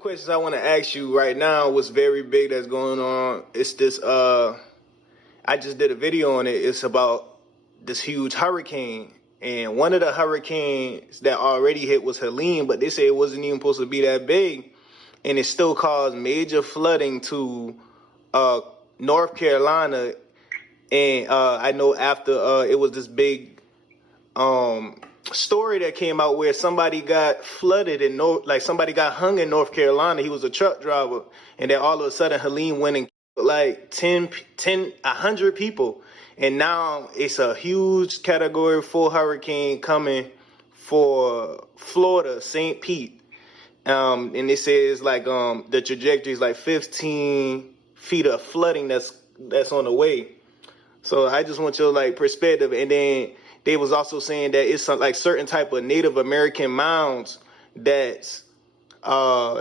questions I want to ask you right now. What's very big that's going on? It's this. I just did a video on it. It's about this huge hurricane, and one of the hurricanes that already hit was Helene, but they say it wasn't even supposed to be that big, and it still caused major flooding to North Carolina. And I know after it was this big story that came out where somebody got flooded in somebody got hung in North Carolina. He was a truck driver, and then all of a sudden Helene went and killed like 100 people, and now it's a huge Category 4 hurricane coming for Florida, St. Pete. And they say it's like the trajectory is like 15 feet of flooding that's on the way. So I just want your like perspective. And then they was also saying that it's like certain type of Native American mounds that's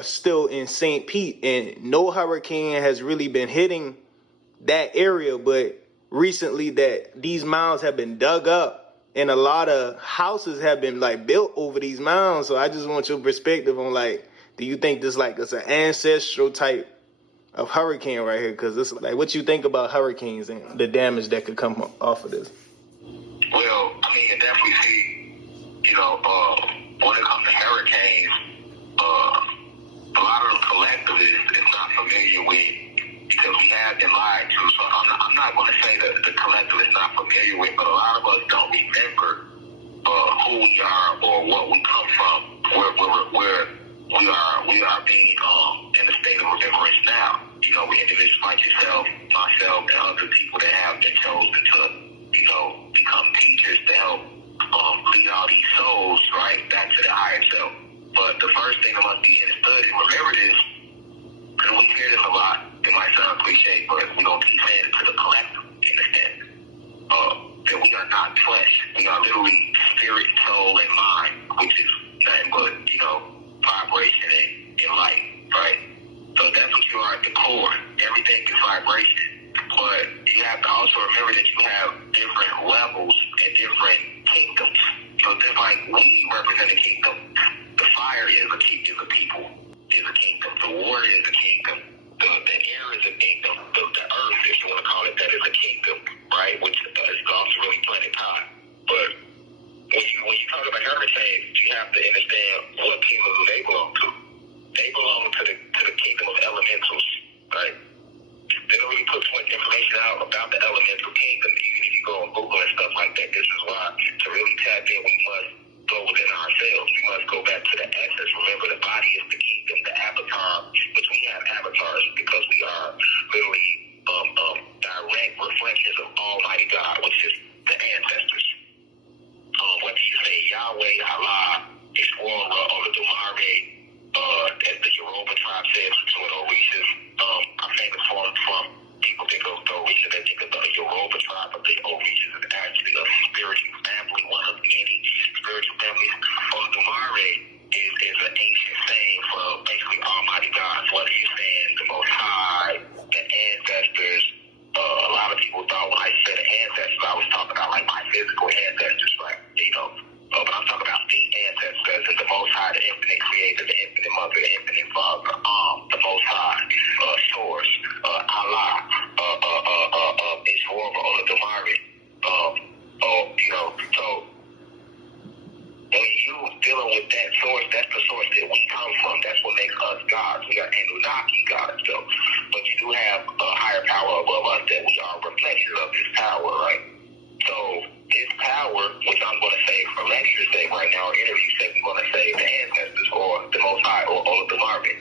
still in St. Pete, and no hurricane has really been hitting that area, but recently that these mounds have been dug up and a lot of houses have been like built over these mounds. So I just want your perspective on like, do you think this like it's an ancestral type of hurricane right here? Because it's like, what you think about hurricanes and the damage that could come off of this? Well, I mean, you definitely see, when it comes to hurricanes, a lot of the collectivists is not familiar with, because we have been lied to. So I'm not going to say that the collective is not familiar with, but a lot of us don't remember who we are or what we come from, where we are being in a state of remembrance now. We individuals like yourself, myself, and other people that have been chosen to, become teachers to help lead all these souls right back to the higher self. But the first thing that must be understood and remember this, and we hear this a lot, it might sound cliche, but we're going to keep saying it to the collective in the sense that we are not flesh. We are literally spirit, soul, and mind, which is nothing but, vibration and light, right? So that's what you are at the core. Everything is vibration. But you have to also remember that you have different levels and different kingdoms. So just like we represent a kingdom, the fire is a people, is a kingdom. The water is a kingdom. The air is a kingdom. The earth, if you want to call it that, is a kingdom, right? Which is also really planet time. But when you talk about hurricanes, you have to understand what kingdom do they belong to. They belong to the kingdom of elementals, right? They don't really put too much information out about the elemental kingdom, even if you go on Google and stuff like that. This is why, to really tap in, we must go within ourselves. We must go back to the essence. Remember, the body is the kingdom, the avatar, which we have avatars because we are literally direct reflections of Almighty God, which is the ancestors. Whether you say Yahweh, Allah, Ishwara, or the Dumare, as the Yoruba tribe says, some of the Orishas are famous from people think of the Orishas, they think of the Yoruba tribe, but the Orishas is actually a spiritual family, one of many spiritual families. Olodumare is an ancient saying for basically Almighty God, whether you're saying the Most High, the ancestors. A lot of people thought when I said ancestors, I was talking about like my physical ancestors, right? But I'm talking about the ancestors and the Most High, the infinite creator, the infinite mother, the infinite father, the Most High, source, Allah, Ishwara, Olodumare, so when you dealing with that source, that's the source that we come from. That's what makes us gods. We are Anunnaki gods, though. But you do have a higher power above us that we are reflections of this power, right? So this power, which I'm going to say for lecture's sake right now, or interview sake, I'm going to say the ancestors or the Most High or Olodumare.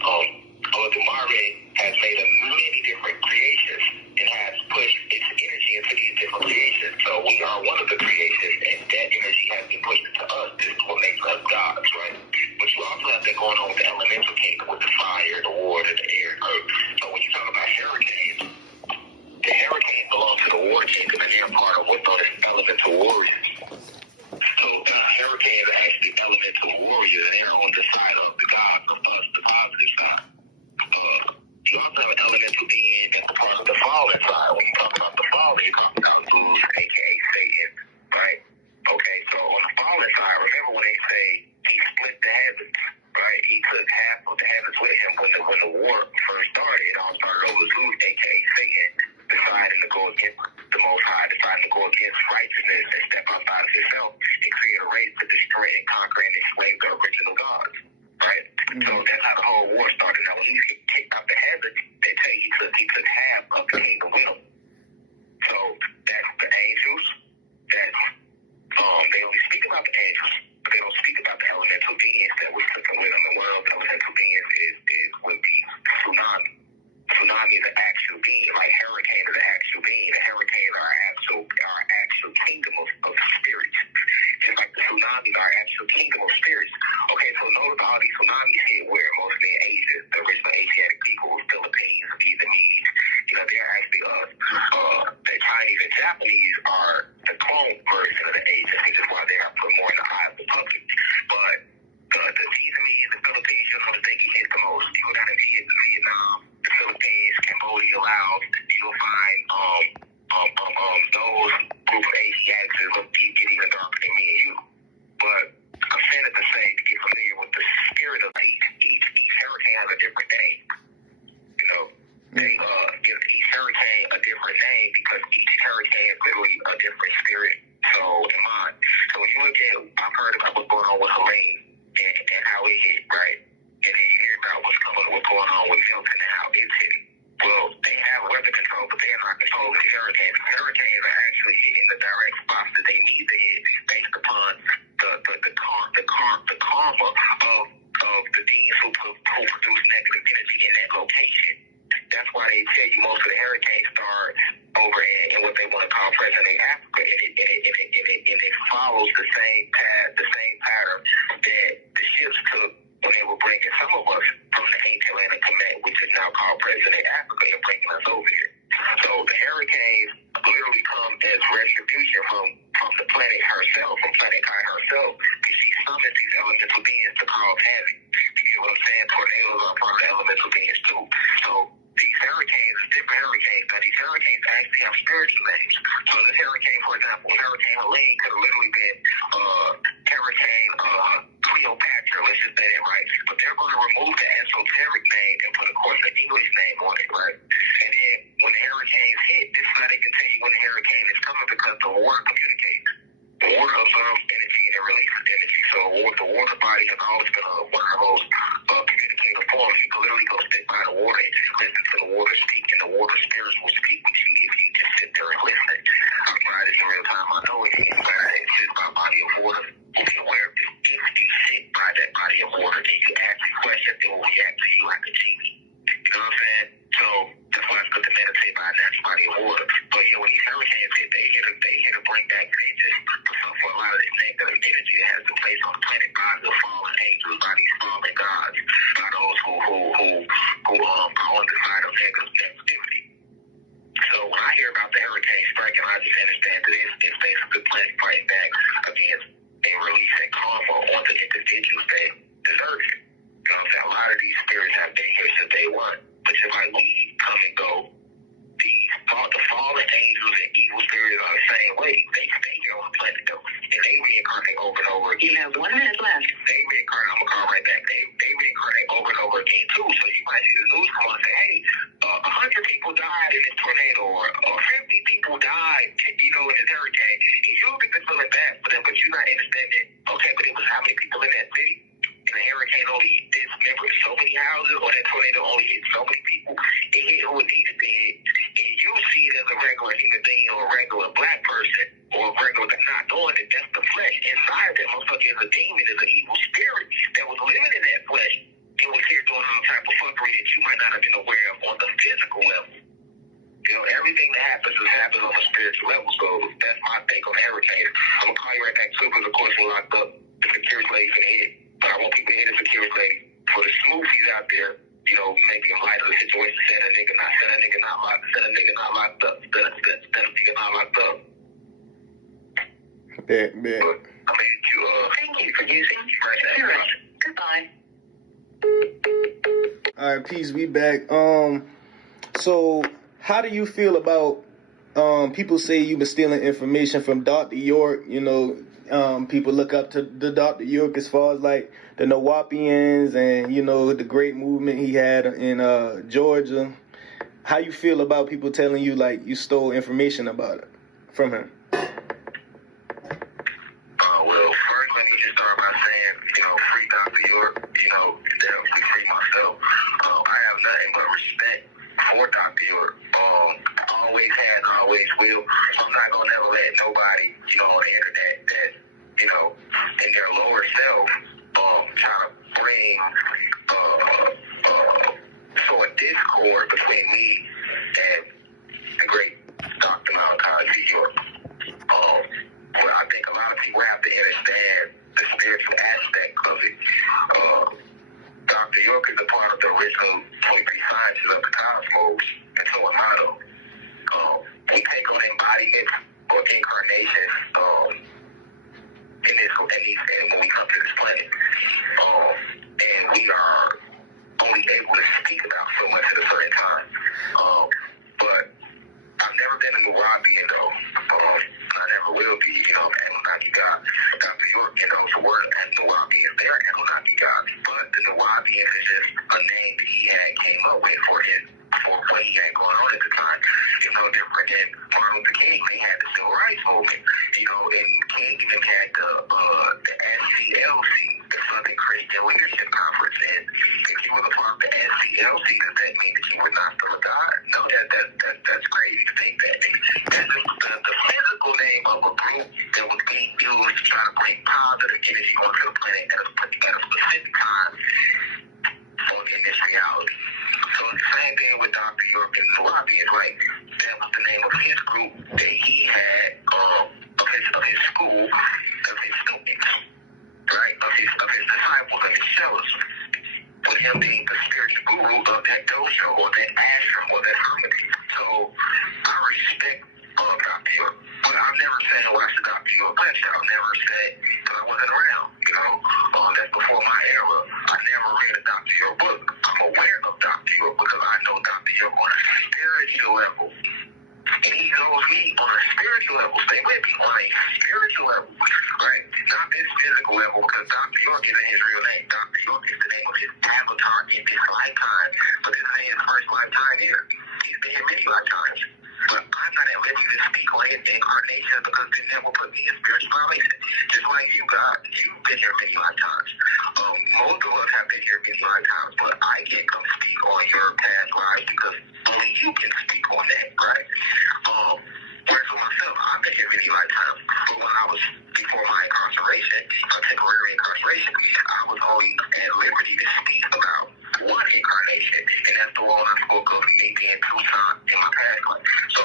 Olodumare has made many different creations and has pushed its energy into these different creations. So we are one of the creations, and that energy has been pushed into us. This is what makes us gods, right? But you also have that going on with the elemental kingdom, with the fire, the water, the air, earth. So when you talk about hurricanes, the hurricanes belong to the water kingdom, and they're part of what's known as elemental warriors. So hurricanes are actually elemental warriors, and they're on the side of the gods of us, the positive side. You also have an elemental being that's a part of the fallen side. When you talk about the fallen, you talk about Zeus, aka Satan, right? Okay, so on the fallen side, remember when they say he split the heavens, right? He took half So that's how the whole war started. Now, when he kicked out the heaven, they tell you he took half of the kingdom with him. So that's the angels. That's they only speak about the angels, but they don't speak about the elemental beings that was taken with them. And one of the elemental beings would be tsunami. Tsunami is an actual being, like hurricane is an actual being. The hurricanes are our actual kingdom of spirits. Just like the tsunamis are actual kingdom of spirits. Okay, so notice all these tsunamis hit where mostly in Asia, the original Asiatic people, Philippines, Vietnamese, they're actually the Chinese and Japanese are the clone version of the Asians, which is why they are put more in the eye of the public. But the Vietnamese, the Philippines, the thing hit the most. You go down to Vietnam, the Philippines, Cambodia, Laos, you'll find those group of Asiatics that get even darker than me and you. But I'm saying it to say to get familiar with the spirit of each hurricane has a different name. They give each hurricane a different name because each hurricane is literally a different spirit. So in mind. So when you look at, I've heard about what's going on with Helene and how it hit, right? And then you hear about what's going on with Milton and how it's hitting. Well, they have weather control, but they're not controlling these hurricanes. Hurricanes are actually hitting the direct spots that they need to hit based upon the karma of the beings who produce negative energy in that location. That's why they tell you most of the hurricanes start over in what they want to call present-day Africa, and it follows the same pattern that the ships took when they were bringing some of us from the ancient land of Kemet, which is now called present-day Africa, and bringing us over here. So the hurricanes literally come as retribution from the planet herself, from planet Kai herself, because she summons these elemental beings to cause havoc. You get what I'm saying? Tornadoes are part of the elemental beings too. So these hurricanes, different hurricanes, now these hurricanes actually have spiritual names. So this hurricane, for example, Hurricane Helene could have literally been Hurricane Cleopatra, let's just say that right. But they're going to remove the esoteric name and put, of course, an English name on it, right? And then when the hurricanes hit, this is how they can tell you when the hurricane is coming because the water communicates. The water absorbs energy and it releases energy. So the water body has always been one of those communicative forms. You can literally go sit by the water and just listen to the water speak, and the water spirits will speak with you if you just sit there and listen. I tried this in real time. I know it is, but I sit by a body of water. Where if you sit by that body of water and you ask a question, it will react to you like a genie. You know what I'm saying? So that's why it's good to meditate by a natural body of water. But yeah, when these hurricanes hit, they here to bring back vengeance for a lot of this negative energy that has been placed on the planet by the fallen angels, by these fallen gods, by those who are on the side of negativity. So when I hear about the hurricane striking, I just understand that it's basically the planet fighting back against and releasing karma on the individuals that deserve it. You know what I'm saying? A lot of these spirits have been here since day one. But just like we come and go, the fallen angels and evil spirits are the same way. They stay here on the planet though. And they reincarnate over and over again. You have 1 minute left. They reincarnate, I'm gonna call right back. They reincarnate over and over again too. So you might see the news come on and say, hey, 100 people died in this tornado or 50 people died, in this hurricane. And you don't get the feeling bad for them, but you're not understanding, okay, but it was how many people in that city? And the hurricane only did so many houses, or that tornado only hit so many people. It hit who it needed to hit. And you see it as a regular human being or a regular black person or a regular that's not knowing that that's the flesh. Inside that motherfucker is a demon, is an evil spirit that was living in that flesh. It was here doing all type of fuckery that you might not have been aware of on the physical level. Everything that happens on a spiritual level. So that's my take on the hurricane. I'm going to call you right back too because, of course, we're locked up. The security lady's going to hit. But I want people to hit the security lady. For the smoothies out there, making light of the situation. Said a nigga not locked up. Said a nigga not locked up. Bet. I made you, Thank you for using Spirit. Goodbye. All right, peace. We back. So how do you feel about people say you've been stealing information from Dr. York? People look up to the Dr. York as far as like the Nawapians and the great movement he had in Georgia. How you feel about people telling you like you stole information about it from him? Well, first let me just start by saying, free Dr. York. That we Dr. York. Always has, always will. I'm not gonna never let nobody, on the internet that, in their lower self, try to bring sort of discord between me and the great Dr. Malachi York. But I think a lot of people have to understand the spiritual aspect of it. Dr. York is a part of the original 23 sciences of the cosmos, and so am I though. We take on embodiment or incarnation when we come to this planet. And we are only able to speak about so much at a certain time. But I've never been a Nuwabian though. I never will be, Anunnaki God. Dr. York, the word Nuwabian is there, Anunnaki God. But the Nuwabian is just a name that he had came up with for what he had going on at the time. It's no different than Martin Luther King. They had the civil rights movement, and King even had the SCLC, the Southern Christian Leadership Conference. And if you were a part of the SCLC, does that mean that you were not still a God? No, that's crazy to think that. That's the physical name of a group that was being used to try to bring positive energy onto the planet at a specific time in this reality. So the same thing with Dr. York and Nuwabi is like that was the name of his group that he had of his school, of his students, right? Of his disciples, of his sellers. With him being the spiritual guru of that dojo or that ashram or that hermitage. So I respect Dr. York. But I've never said watch the Dr. York lecture. I've never said because I wasn't around, that's before my era. I never read a Dr. York book. I'm aware of Dr. York because I know Dr. York on a spiritual level. And he knows me on a spiritual level. Stay with me on a spiritual level, right? Not this physical level, because Dr. York isn't his real name. Dr. York is the name of his avatar in this lifetime, but this ain't his first lifetime here. He's been here many lifetimes. But I'm not at liberty to speak on his incarnation because they never put me in spirituality. Just like you, God, you've been here many lifetimes. Most of us have been here many lifetimes, but I can't come speak on your past lives because only you can speak on that, right? Whereas for myself, I've been here many lifetimes. But when I was before my incarceration, temporary incarceration, I was only at liberty to speak about one incarnation, and that's the one I spoke of me being Tucson in my past life. So,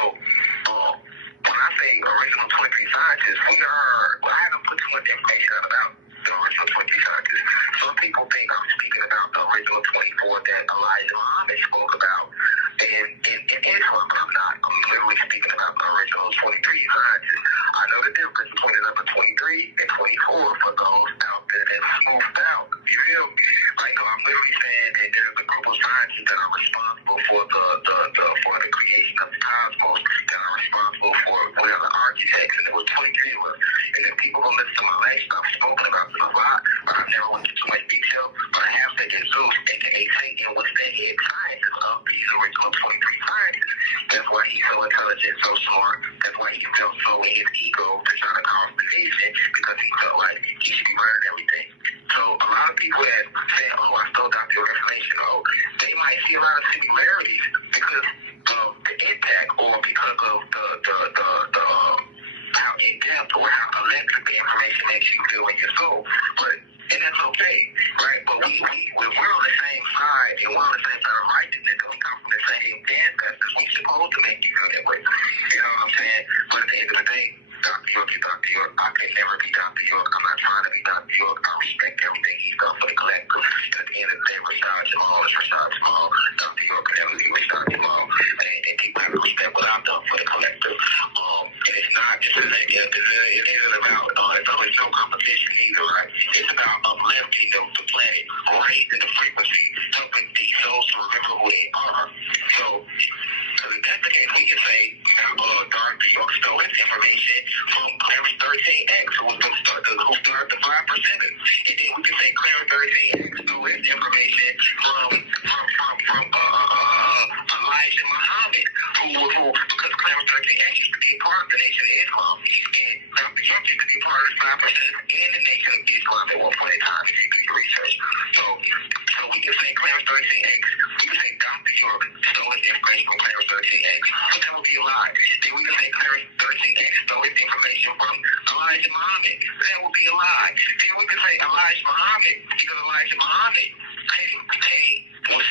when I say original 23 scientists, I haven't put too much information out about the original 23 scientists. Some people think I'm speaking about the original 24 that Elijah Muhammad spoke about in Islam, but I'm not. I'm literally speaking about the original 23 scientists. I know the difference between the number 23 and 24 for those out there that smoothed out. You feel me? I'm literally saying that there's a group of scientists that are responsible for the creation of the cosmos, that are responsible for the architects, and there were 23 of us. And if people don't listen to my lecture, I've spoken about this a lot, but I've never went into too much detail. But I have taken Zeus, aka Satan, was the head scientist of these original 23 scientists. That's why he's so intelligent, so smart. That's why he felt so in his ego to try to cause division, because he felt like he should be running everything. So a lot of people that say, I stole Dr. York information, they might see a lot of similarities because of the impact or because of the how in depth or how electric the information makes you feel in your soul. And that's okay, right? But we're on the same side and we're on the same side of righteousness, and we come from the same ancestors. We're supposed to make you feel that way. You know what I'm saying? But at the end of the day, Dr. York is Dr. York. I can never be Dr. York. I'm not trying to be Dr. York. I respect everything he's done for the collective. At the end of the day, Rashad Jamal is Rashad Jamal. Dr. York can never be Rashad Jamal. And people have to respect what I've done for the collective. And it's not just it isn't about it's no competition either, right? It's about uplifting the planet, raising the frequency, helping these souls to remember who they are. So if that's the case, we can say Dr. York stole his information from Clarence 13X, who started the 5%. And then we can say Clarence 13X stole his information from Elijah Muhammad, who because Clarence 13X used to be a part of the Nation of Islam, and Dr. York used to be a part of the 5% and the Nation of Islam at one point in time, if you do your research. So we can say Clarence 13X, we can say Dr. York stole his information from Clarence 13X. So that would be a lie. Then we can say Clarence 13X stole his information from Elijah Muhammad. That would be a lie. Then we can say Elijah Muhammad, because Elijah Muhammad was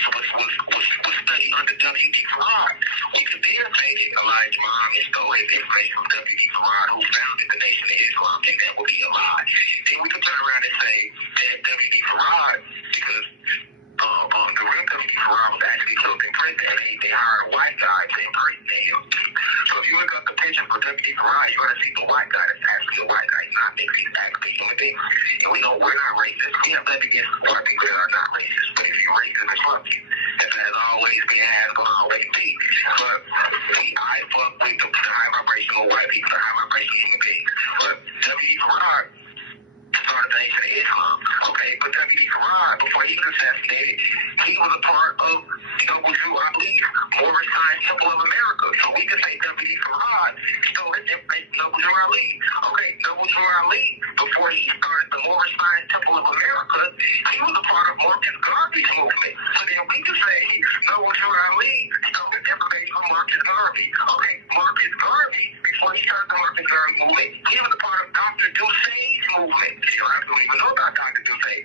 studied under W.D. Farad. We could then say that Elijah Muhammad stole his information from W.D. Farad, who founded the Nation of Islam, and that would be a lie. Then we could turn around and say that W.D. Farad, because the real W.D. Farad was actually killed in prison, and they hired a white guy to impersonate him. So if you look up the picture for W.D. Farad, you're going to see the white guy that's actually a white guy. He's not mixed, he's actually human being. And we know we're not racist. We have nothing against white people that are not racist. But if you're racist, it's fuck you. That has always been, has going to always be. But I fuck with the high vibrational white people, the high vibrational human beings. But W.D. Farad started the Nation of Islam. Okay, but W.D. Farad, before he was assassinated, he was a part of Noble Jew, I believe, Morris Science Temple of America. So we could say W.D. Farad stole his information from Noble Jew Ali. Okay, Noble Jew Ali, before he started the Morris Science Temple of America, he was a part of Marcus Garvey's movement. So then we could say Noble Jew Ali stole his information from Marcus Garvey. Okay, Marcus Garvey, before he started the Marcus Garvey movement, he was a part of Dr. Dusay's movement. You don't have to even know about Dr. Dusay.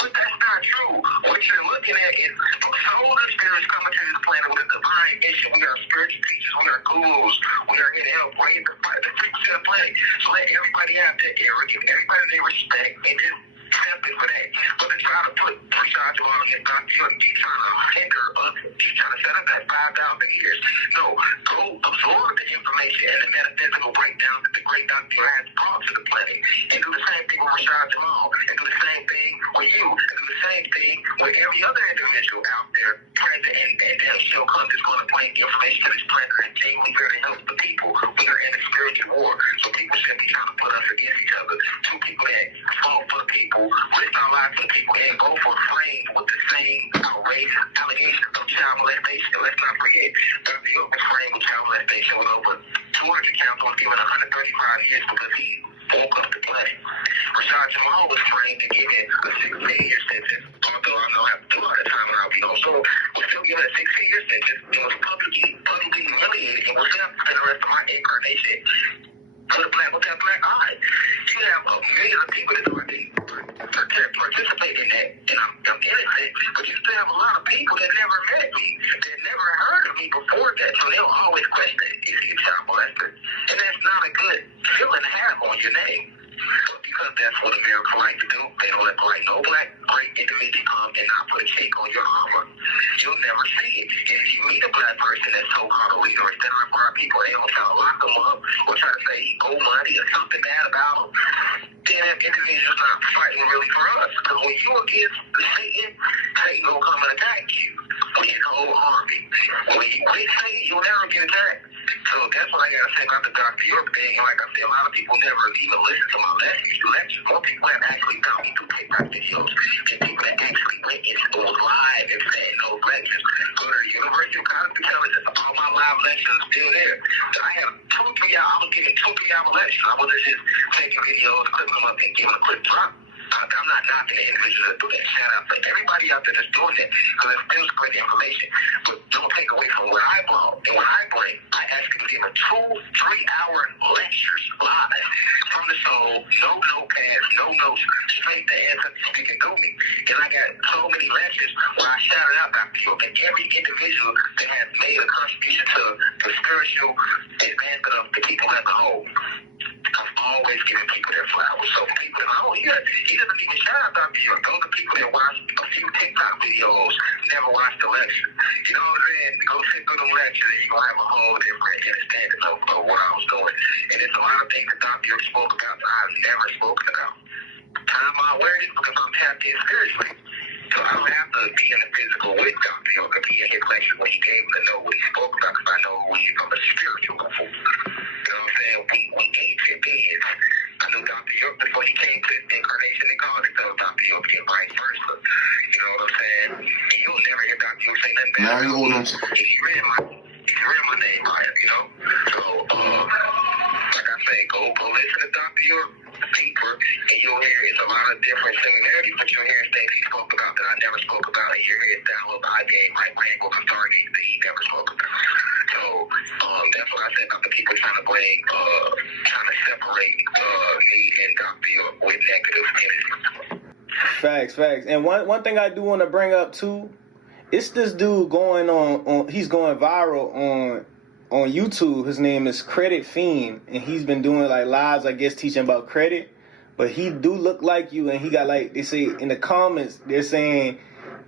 But that's not true. What you're looking at is solar spirits coming to this planet with a divine mission. We are spiritual teachers. We are gurus. We are here to help raise the frequency of the planet. So let everybody have that area. Give everybody their respect and just accept it for that. But to try to put RASHAD JAMAL and Dr. York, keep trying to hinder us, keep trying to set up that 5,000 years. No, go absorb the information and the metaphysical breakdown that the great Dr. York has brought to the planet. And do the same thing with RASHAD JAMAL. And do the same thing with you. And do the same thing with every other individual out there present. And that show comes is going to bring information to this planet and genuinely very help the people. We are in a spiritual war. So people shouldn't be trying to put us against each other. Two people that fought for the people, risk our lives for the people, and go for a frame with the same outrageous allegations of child molestation. Let's not forget, Dr. York was framed with child molestation with over 200 counts, was given 135 years because he woke up the planet. RASHAD JAMAL was framed and given a 16-year sentence, although I know I have to do all the time and I'll be on. So was still given a 16-year sentence and was publicly humiliated and was left for the rest of my incarnation with that black eye. You have millions of people that participate in that, and I'm innocent, but you still have a lot of people that never met me, that never heard of me before that, so they'll always question, is he a child molester? And that's not a good feeling to have on your name. But because that's what America like to do, they don't let no black great individual come and not put a check on your armor. You'll never see it. And if you meet a black person that's so-called a leader or stand up for our people, they don't try to lock them up or try to say he owe money or something bad about them, then that individual's not fighting really for us. Because when you against Satan, Satan will come and attack you with his whole army. When you quit Satan, you'll never get attacked. So that's what I got to say about the Dr. York thing. And like I said, a lot of people never even listen to my lectures. More people have actually found me through TikTok videos and people that actually went into those live and said those lectures. Go to the University of Cognitive Intelligence. All my live lectures are still there. So I have 2-3 hours. I was giving 2-3 hour lectures. I wasn't just taking videos, clipping them up, and giving a quick drop. I'm not knocking the individuals that do that. Shout out to everybody out there that's doing that, because it's still great information. But don't take away from what I brought. And what I bring, I actually give a 2-3 hour lectures live from the soul, no notepads, no notes, straight to answer speaking to me. And I got so many lectures where I shouted out Dr. York and every individual that has made a contribution to the spiritual advancement of the people as a whole. I'm always giving people their flowers. So people that, he doesn't even shout out Dr. York. Those are people that watch a few TikTok videos, never watch the lecture. You know what I'm saying? Go sit through them lectures and you're going to have a whole different understanding of what I was doing. And there's a lot of things that Dr. York spoke about that I've never spoken about. Time my awareness because I'm tapped in spiritually. So I don't have to be in the physical with Dr. York or be in his lecture when he gave me to know what he spoke about, because I know who he is from a spiritual level. You know what I'm saying? We ancient beings. I knew Dr. York before he came to Incarnation and called himself Dr. York and vice versa. You know what I'm saying? And you'll never hear Dr. York say nothing bad. Now you hold on. If you read my name right, you know? So, like I say, go listen to Dr. York deeper, and you'll hear it's a lot of different similarities, but you'll hear things he spoke about that I never spoke about, and you'll hear his download the I game, right? My ain't gonna start about the people trying to separate me and Dr. York with negative energy. Facts. And one thing I do want to bring up too, it's this dude going on he's going viral on YouTube. His name is Credit Fiend, and he's been doing like lives, I guess, teaching about credit. But he do look like you, and he got like, they say in the comments, they're saying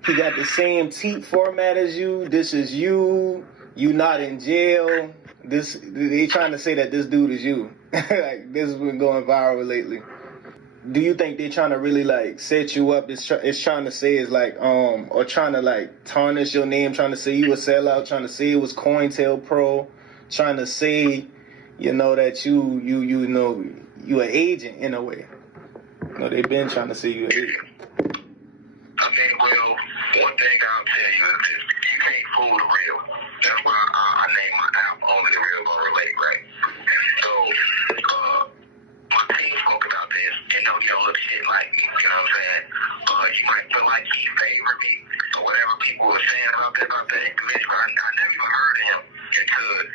he got the same teeth format as you. This is you. You not in jail. They trying to say that this dude is you. Like, this has been going viral lately. Do you think they're trying to really like set you up? It's trying to say is like or trying to like tarnish your name, trying to say you a sellout, trying to say it was COINTELPRO, trying to say, you know, that you know you an agent in a way. You know, they've been trying to say you an agent. I mean, well, one thing I'll tell you is this: you can't fool the real. That's why I named my album Only the Real Gonna Relate, right? So, my team spoke about this, and you don't look shit like me, you know what I'm saying? You might feel like he favored me, or whatever people were saying about the individual. I never even heard of him until,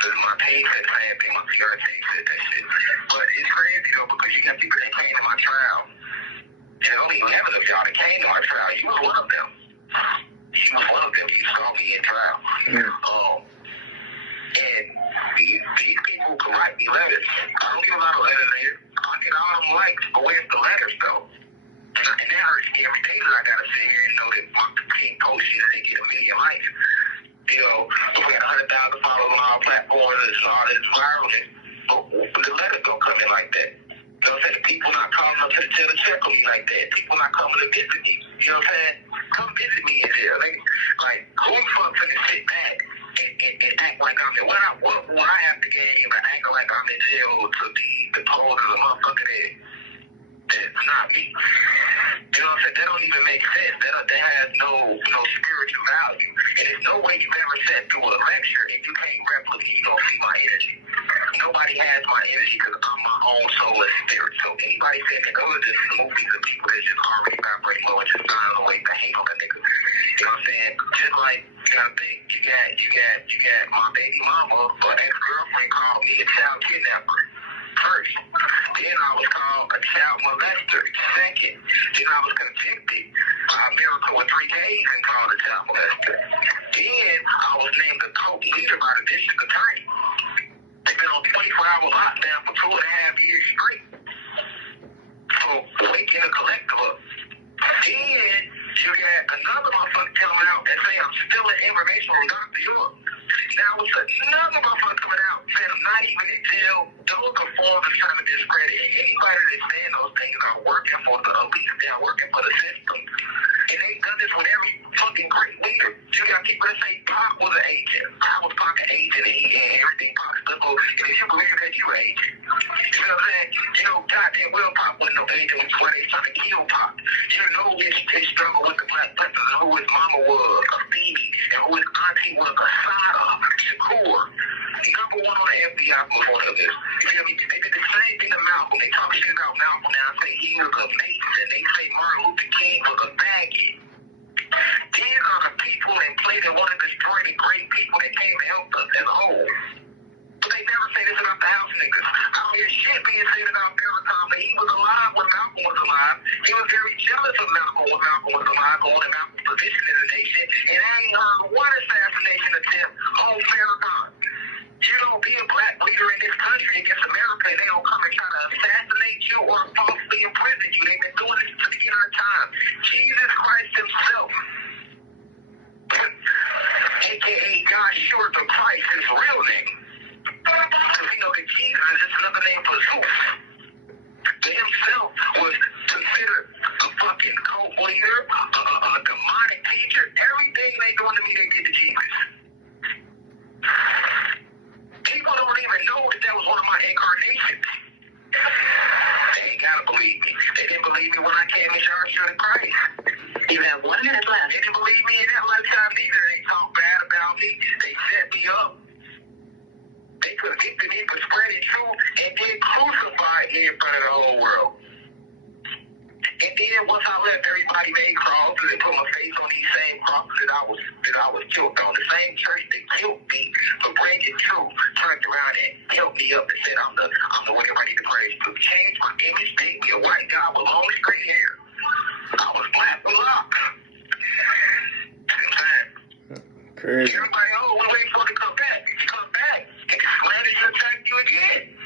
my team said the same thing, my PR team said that shit. But it's crazy though, because you got people that came to my trial, and only 11 of y'all that came to my trial, you was one of them. You was one of them. You saw me in trial. And these people can write me letters. I don't get a lot of letters here. I get all them likes, but where's the letters though? And that hurts me every day that I gotta sit here and know that my team posts shit and they get 1 million likes. You know, we got 100,000 followers on our platforms and all this viralness. But the letters don't come in like that. You know what I'm saying? People not calling up to the jail to check on me like that. People not coming to visit me. You know what I'm saying? Come visit me in jail. Like who the fuck finna sit back and act like I'm in? What I have to gain by acting like I'm in jail to be deposed as a motherfucker that's not me. You know what I'm saying? That don't even make sense. That has no spiritual value. And there's no way you've ever sat through a lecture and you can't replicate, you don't see my energy. Nobody has my energy because I'm my own soul and spirit. So anybody saying that other than movies of people that just already vibrate low and just find a way to hate on a nigga. You know what I'm saying? Just like, you know, I think you got my baby mama or ex-girlfriend called me a child kidnapper first. Then I was called a child molester second. Then I was convicted by a miracle with 3 days and called a child molester. Then I was named a cult leader by the district attorney. They've been on 24-hour lockdown for 2.5 years straight. So waking a collective up. Then you got another motherfucker coming out and say I'm stealing information from Dr. York. Now it's another motherfucker coming out saying I'm not even in jail. Those are forms of trying to discredit. Anybody that's saying those things are working for the elite. They are working for the system. And they've done this with every fucking great leader. You got people that say Pac was an agent. I was Pac an agent and he had everything Pac stood for. And if you believe that, you an agent. You know what I'm saying? You know, goddamn well Pac wasn't no agent, which is why they trying to kill Pac. You know his struggle with the Black Panthers and who his mama was, a Phoebe, and who his auntie was, a Sada, Shakur. Number one on the FBI before this. You feel me? They did the same thing to Malcolm. They talk shit about Malcolm now and say he was a Mason. They say Martin Luther King was a faggot. These are the people in play that want to destroy the great people that came to help us as a whole. But they never say this about the house niggas. I don't hear shit being said about Farrakhan, but he was alive when Malcolm was alive. He was very jealous of Malcolm when Malcolm was alive, going to Malcolm's position in the nation. And I ain't heard one assassination attempt on Farrakhan. You don't be a black leader in this country against America, and they don't come and try to assassinate you or falsely imprison you. They've been doing this since the beginning of time. Jesus Christ himself, a.k.a. Joshua the Christ, his real name. Because you know that Jesus is just another name for Zeus. They himself was considered a fucking cult leader, a demonic teacher. Everything they doing to me, they did to Jesus. People don't even know that was one of my incarnations. They ain't gotta believe me. They didn't believe me when I came in Joshua the Christ. You have 1 minute left. They didn't believe me in that lifetime either. They talk bad about me. They set me up. They convicted me for spreading truth and then crucified me in front of the whole world. And then once I left, everybody made crosses and put my face on these same crosses that I was killed on. The same church that killed me for breaking truth turned around and helped me up and said I'm the one that ready to praise. To change my image, made me a white guy with long straight hair. I was black with locks. Crazy. Everybody, we're waiting for it to come back. If you come back, and slander you attack you again.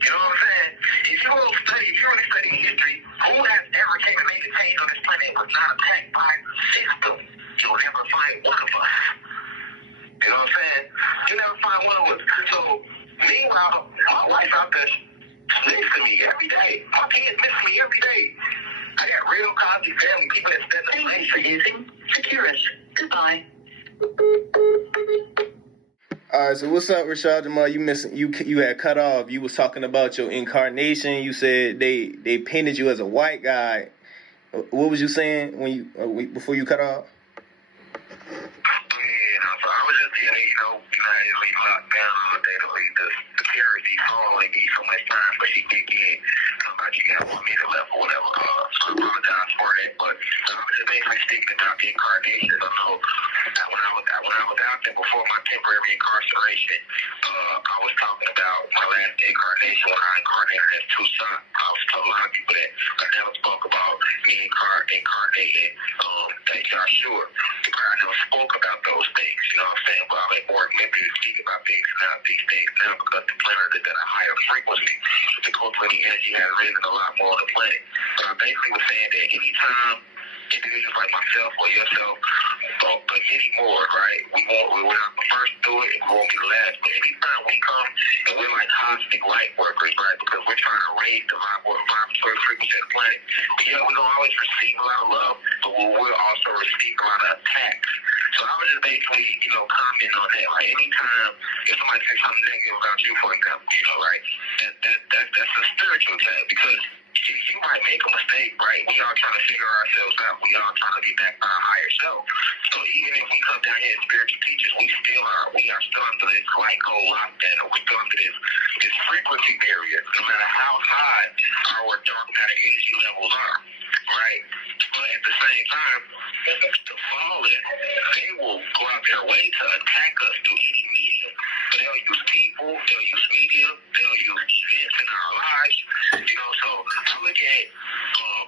You know what I'm saying? If you really study history, who has ever came and made a change on this planet was not attacked by the system? You'll never find one of us. You know what I'm saying? You'll never find one of us. So, meanwhile, my wife out there next to me every day. My kids miss me every day. I got real godly family, people that stand up. Thanks for using Securus. Goodbye. All right, so what's up, RASHAD JAMAL? You had cut off. You was talking about your incarnation. You said they painted you as a white guy. What was you saying before you cut off? So I was just being, locked down on the day to leave the security phone. They need so much time, but she kicked in. Somebody got 1 minute left or whatever. So I apologize for that. But I was just basically sticking about the incarnation. I know that when I was out there before my temporary incarceration, I was talking about my last incarnation when I incarnated as Tucson. I was told a lot of people that I never spoke about me incarnating that Joshua. I never spoke about those things, you know what I'm saying? But I'm at work maybe to speak about these things now because the planet is at a higher frequency. The cultivating energy has risen a lot more on the planet. So I basically was saying that anytime individuals like myself or yourself, but many more, right? We're not the first to do it, and we won't be the last. But anytime we come and we're like cosmic light workers, right? Because we're trying to raise the vibratory frequency of the planet. But yeah, we don't always receive a lot of love, but we'll also receive a lot of attacks. So I was just basically, commenting on that. Like anytime if somebody says something negative about you, for example, right? That's a spiritual attack because you might make a mistake, right? We all trying to figure ourselves out. We all trying to get back to our higher self. So even if we come down here as spiritual teachers, we are still under this like whole lockdown. We're still under this frequency barrier. No matter how high our dark matter energy levels are, right? But at the same time, the fallen, they will go out their way to attack us through any medium. They'll use people, they'll use media, they'll use events in our lives. So I look at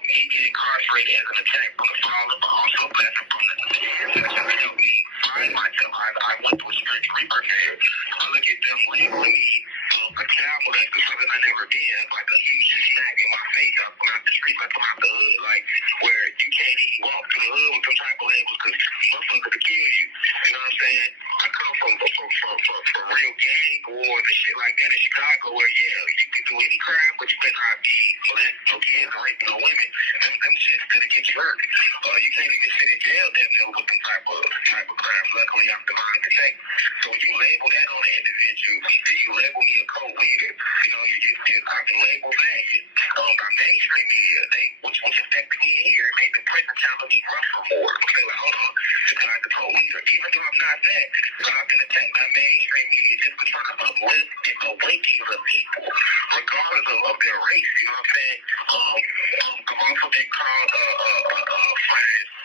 me being incarcerated as an attack from the fallen, but also a blessing from the ancestors to help me find myself. I went through a spiritual rebirth here. I look at them labeling me a child molester, something I never did. Like a huge smack in my face. I come out the street, I come out the hood, like where you can't even walk to the hood with some type of labels because motherfuckers will kill you. You know what I'm saying? I come from real gang wars and shit like that in Chicago where, yeah, you can do any crime, but you better not be molesting no kids or raping no women. Them shit's gonna get you hurt. You can't even sit in jail damn near with them type of crimes. Luckily, I'm divine protect. So when you label that on an individual, and you label me a co-leader, I can label that. By mainstream media, which affected me here, made the prison time to be rough for more. They like, hold on, this guy's the co-leader. Even though I'm not that, I've been attacked by mainstream media just for trying to uplift and awaken the people, regardless of their race. You know what I'm saying? I'm also been called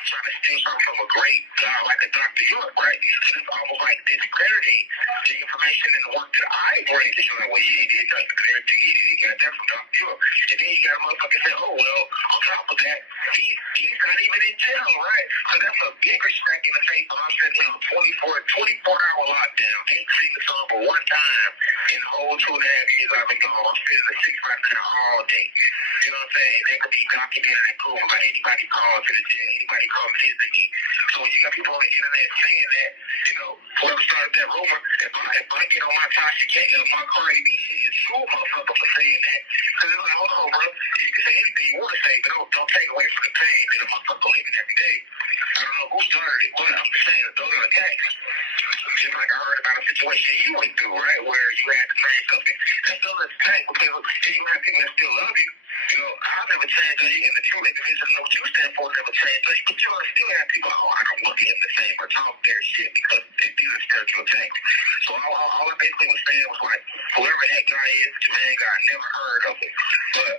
trying to steal something from a great guy like a Dr. York, right? So it's almost like discrediting the information and the work that I bring. It's like, well, yeah, he got that from Dr. York. And then you got a motherfucker say, oh, well, on top of that, he's not even in jail, right? So that's a bigger smack in the face. I'm sitting on 24-hour lockdown. Ain't seen the song but one time in the whole 2.5 years I've been gone. I'm sitting at 6 right now all day. You know what I'm saying? That could be documented and proven by anybody called to the jail, anybody called to the heat. So when you got people on the internet saying that, whoever started that rumor, if I get on my Tasha K, my Cardi B shit is true, motherfucker, for saying that. Because it's like, hold on, bro. You can say anything you want to say, but don't take away from the pain that a motherfucker living every day. I don't know who started it, but I'm just saying that those are attacks. Just like I heard about a situation you went through, right, where you had to train something. That's still an attack because you have people that still love you. I'll never change on you, and the true individual know what you stand for never change on you, but you still have people, I don't look at the same or talk their shit because these are spiritual attacks. So all I basically was saying was like, whoever that guy is, Jermaine guy, I never heard of him. But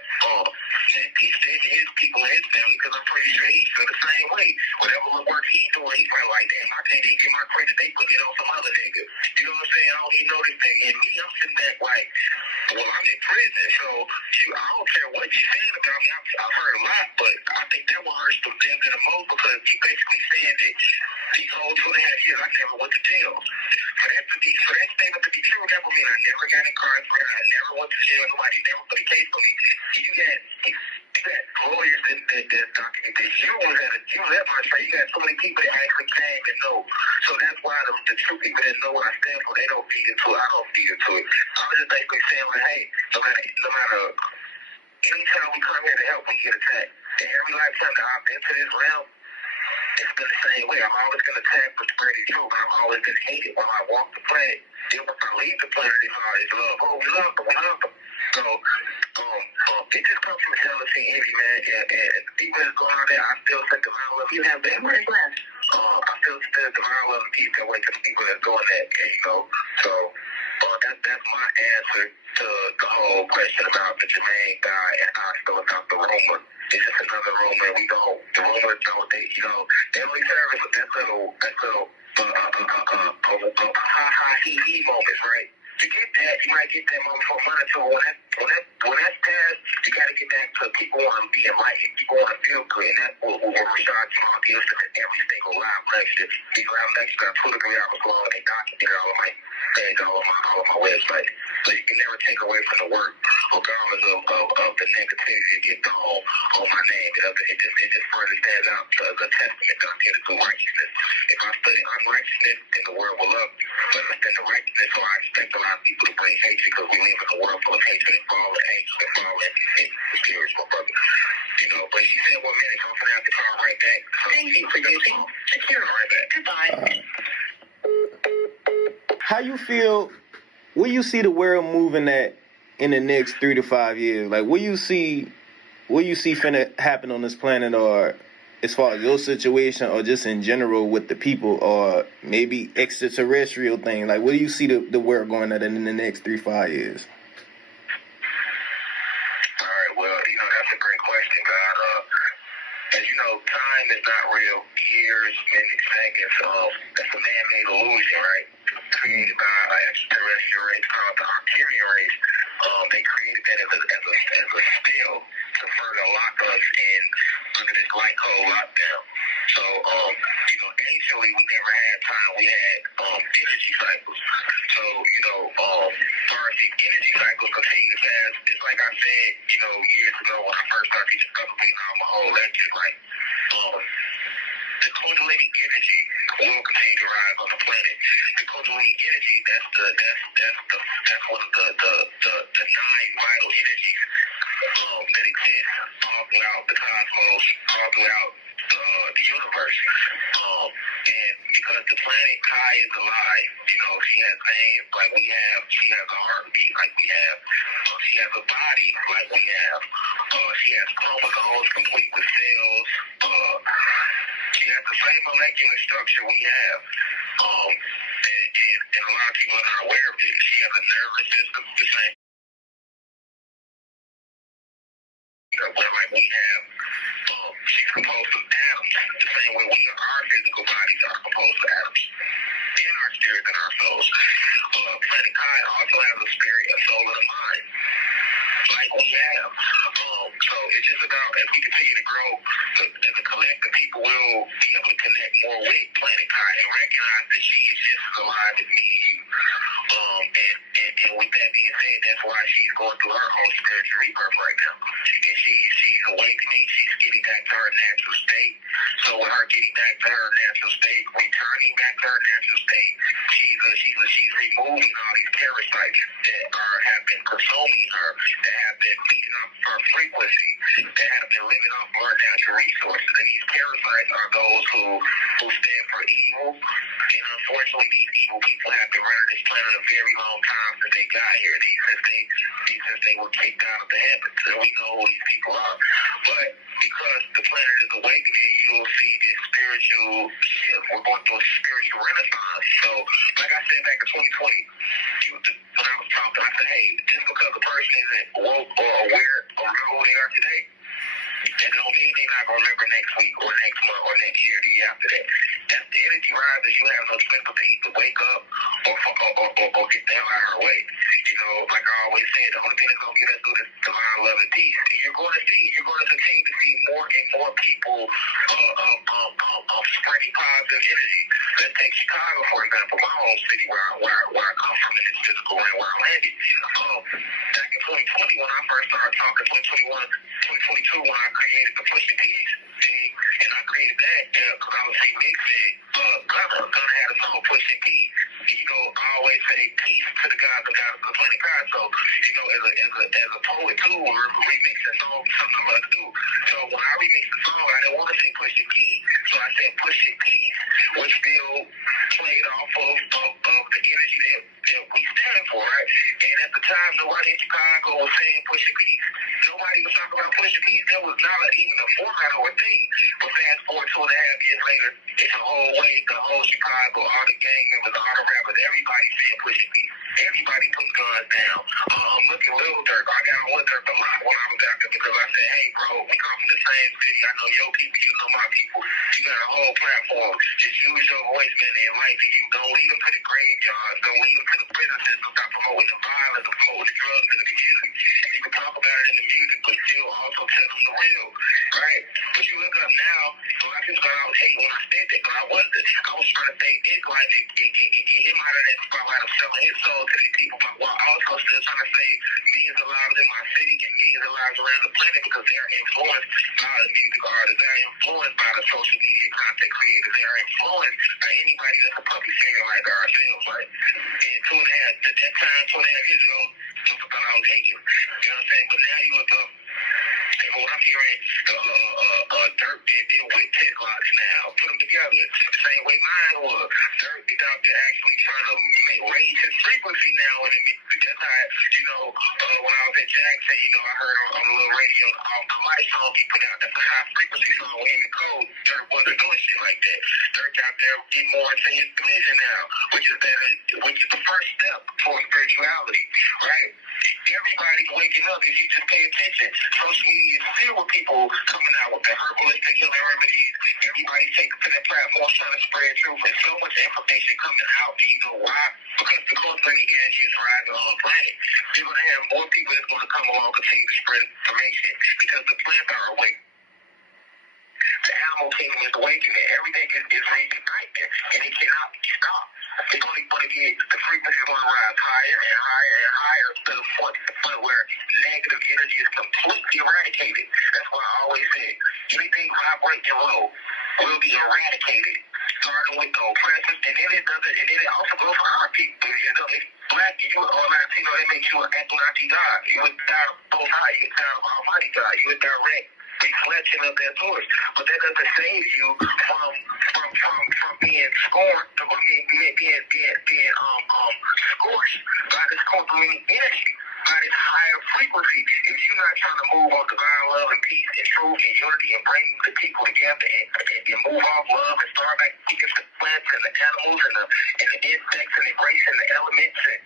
and he's saying his people and his family because I'm pretty sure he feel the same way. Whatever work he's doing, he's probably like, damn, I can't even get my credit. They put it on some other nigga. You know what I'm saying? I don't even know this thing. And me, I'm sitting back like, well, I'm in prison, so I don't care what you're saying about me. I've heard a lot, but I think that one hurts them the most because you basically saying that these whole 2.5 years I never went to jail. For that statement to be true, that would mean I never got incarcerated. I never went to jail. Nobody never put a case on me. You got lawyers that document this. You was at my trial. You got so many people that actually came and know. So that's why the true people that know what I stand for, they don't feed into it. I don't feed into it. I was just basically saying like, hey, no matter anytime we come here to help, we get attacked. And every lifetime that I've been to this realm, it's been the same way. I'm always going to attack prosperity too, but I'm always going to hate it when I walk the planet. Then when I leave the planet, it's always love. Oh, we love them, we love them. So, it just comes from jealousy and envy, man. And people that's going out there, I still think the amount of love you have there. I still think the amount of love people that wait to the people that's doing that, you know. So, that's my answer to the whole question about the Jermaine guy and I still about the rumor. It's just another rumor. The rumors don't, they only serve as that little ha-ha, he moments, right? To get that, you might get that moment for a month or two. When that's passed, you got to get that to people want to be enlightened. People want to feel good. And that's what RASHAD JAMAL gives to every single live lecture. These live lectures got 2 to 3 hours long, and they document all of my things, all of my websites. So you can never take away from the work, regardless of the negativity that gets thrown on my name. It just further stands out as a testament that I'm here to do righteousness. If I study unrighteousness, then the world will love me. But I study righteousness, so I expect a lot of people to bring hatred because we live in a world full of hatred and fallen angels and fallen spirits, my brother. But he said 1 minute, so I'm going to have to call right back. Thank you for using Secure. Right back. Goodbye. How you feel? Where you see the world moving at in the next 3 to 5 years? Like, what you see finna happen on this planet, or as far as your situation, or just in general with the people, or maybe extraterrestrial thing? Like, where do you see the world going at in the next 3 to 5 years? All right, well, that's a great question, God. As you know, time is not real. Years, minutes, seconds, that's a man-made illusion, right? Created by an extraterrestrial race called the Arcturian race. They created that as a spell to further lock us in under this light code lockdown. So, initially we never had time. We had energy cycles. So, far as these energy cycles continue to pass, just like I said, years ago when I first started teaching publicly, my whole lecture, like, the Kundalini energy will continue to rise on the planet. The Kundalini energy, that's one of the 9 vital energies that exist all throughout the cosmos, all throughout the universe. And because the planet Kai is alive, she has names like we have. She has a heartbeat like we have. She has a body like we have. She has chromosomes complete with cells. She has the same molecular structure we have. And a lot of people are not aware of it. She has a nervous system, the same like we have. She's composed of atoms, the same way our physical bodies are composed of atoms. In our spirit and our souls. Planet Kai also has a spirit, a soul, and a mind. Like we have. So it's just about, as we continue to grow as a collective, people will be able to connect more with Planet Kai and recognize that she is just as alive as me and you. And with that being said, that's why she's going through her whole spiritual rebirth right now. And she's awakening, she's getting back to her natural state. So So with her getting back to her natural state, returning back to her natural state, she's removing all these parasites that have been consuming her, that have been feeding up her frequency, that have been living off her natural resources. And these parasites are those who stand for evil. And unfortunately, these evil people have been running this planet a very long time since they got here. Since they were kicked out of the heavens. And we know who these people are. But because the planet is awakening, you'll see this spiritual shift. We're going through a spiritual renaissance. So, like I said back in 2020, when I was talking, I said, hey, just because a person isn't woke or aware of who they are today, that don't mean they're not going to remember next week or next month or next year, the year after that. As the energy rises, you have no sympathy to wake up or get the hell out of her way. You know, like I always said, the only thing that's going to get us through this divine love and peace. And you're going to continue to see more and more people spreading positive energy. Let's take Chicago, for example, my home city where I come from in this physical realm where I landed. Back in 2020 when I first started talking, 2022 when I created the Pushing Peace thing, and I created that because I was remixing Gunna had a song Pushing Peace. You know, I always say peace to the gods of the planet God. So, you know, as a poet too, or remixing songs, something I love to do. So when I remixed the song, I didn't want to say Pushing Peace, so I said Pushing Peace, which still played off of the energy that we stand for, right? And at the time, nobody in Chicago was saying Pushing Peace. Nobody was talking about Pushing Peace. There was not even a format or a thing. But fast forward 2.5 years later, it's a whole wave, the whole Chicago, all the gang members, all the rappers, everybody saying Pushing Peace. Everybody put guns down. Look at Lil Durk. I got on Lil Durk a lot when I was out there because I said, hey, bro, we come from the same city. I know your people, you know my people. You got a whole platform. Just use your voice, man, and enlighten you. Don't lead them to the graveyards. Don't lead them to the prison system. Stop promoting the violence, promoting the drugs in the community. You can talk about it in the music, but still also tell them the real, right? But you look up now, so I just thought I was hating when I said that, but I wasn't. I was trying to thank Dick like and get him out of that spotlight of selling his soul to these people, but while also still trying to save millions of lives in my city and millions of lives around the planet because they are influenced by the music artists, they are influenced by the social media content creators, they are influenced by anybody that's a public figure like ourselves, right? And 2.5 years ago, I thought I was hating. You know what I'm saying? But now you look up, and what I'm hearing, Dirk did deal with Ted Glocks now. Put them together. The same way mine was. Dirk is out there actually trying to raise his frequency now. And that's how, you know, when I was in Jackson, you know, I heard on a little radio, the light song he put out, that's a high frequency song in the code. Dirk wasn't doing shit like that. Dirk out there getting more into his vision now, which is the first step towards spirituality, right? Everybody's waking up if you just pay attention. Social media is filled with people coming out with the herbalistic healing remedies. Everybody's taking to their platforms trying to spread truth. And so much information coming out. And you know why? Because the cultivating energy is rising on the planet. You're going to have more people that's going to come along and continue to spread information because the plants are awake. The animal kingdom is awakening. Everything is reigniting, and it cannot be stopped. It's only going to get, the frequency is going to rise higher and higher and higher to the point where negative energy is completely eradicated. That's why I always say, anything vibrating low will be eradicated. Starting with the oppressors, and then it also goes for our people. You know, if black, if you are Latino, it makes you an Atlantic God. You would die both high. You would die of Almighty God. You would direct reflection of that source. But that doesn't save you from being scorned or being scorched by this cultural energy, by this higher frequency. If you're not trying to move on divine love and peace and truth and unity and bring the people together and move off love and start back against the plants and the animals and the insects and embracing the elements and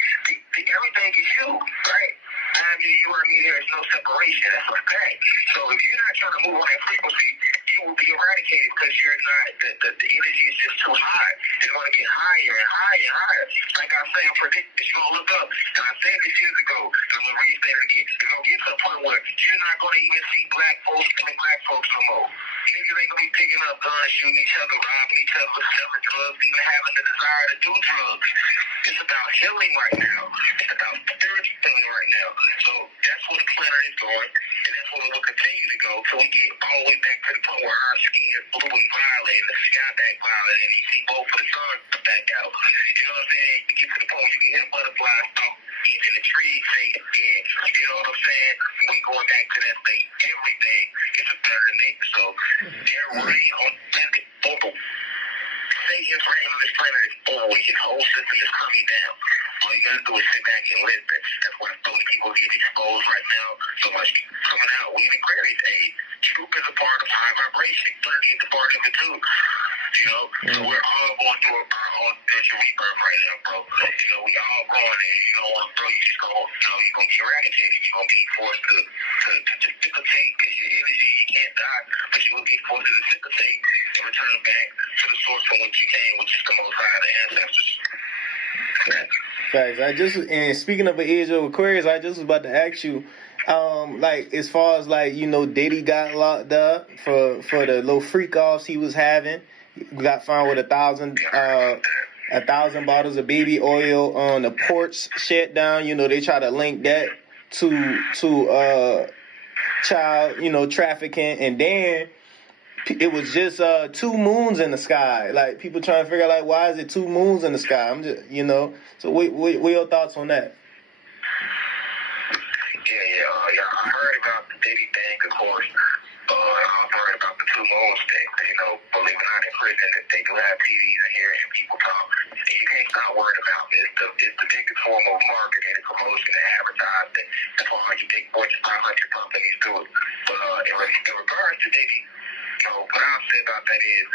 everything is you, right? I mean, you and me, there is no separation. That's a fact. So if you're not trying to move on that frequency, you will be eradicated because you're not, the energy is just too high. It's going to get higher and higher and higher. Like I say, I'm predicting, you're going to look up, and I said this years ago, and I'm going to restate it again. It's going to get to a point where you're not going to even see black folks killing black folks no more. Niggas ain't going to be picking up guns, shooting each other, robbing each other, selling drugs, even having the desire to do drugs. It's about healing right now. It's about spiritual healing right now. So that's where the planet is going, and that's where it will continue to go till we get all the way back to the point where our skin is blue and violet and the sky back violet, and you see both of the sun back out. You know what I'm saying? You get to the point where you can hear the butterflies talk and the trees sing again. You know what I'm saying? We going back to that state. Everything is a better than it. So there rain on the planet. Boom. Say his reign on this planet is over. His whole system is coming down. All you gotta do is sit back and listen. That's why so many people get exposed right now. So much coming out. We in the Aquarius age. Truth is a part of high vibration. Clarity is a part of it too. You know, so we're all going through our own spiritual rebirth right now, bro. You know, we all going there. You don't want to throw you just go. You know, you're gonna get eradicated. You're gonna be forced to dissipate because your energy, you can't die, but you will be forced to dissipate and return back to the source from which you came, which is the Most High, the ancestors. Facts. And speaking of the age of Aquarius, I just was about to ask you, like as far as like Diddy got locked up for the little freak offs he was having. He got found with 1,000 bottles of baby oil on the porch shut down. They try to link that to child trafficking, and then it was just 2 moons in the sky. Like people trying to figure out like why is it 2 moons in the sky? I'm just So what your thoughts on that? Yeah. I heard about the Diddy thing, of course. I've heard about the 2 moons thing. Believe it or not, in prison, they do have TVs in here and people talk. And you can't stop worrying about it. It's the biggest form of marketing and promotion and advertising. That's why all you big Fortune 500 companies do it. But in regards to Diddy, what I'll say about that is,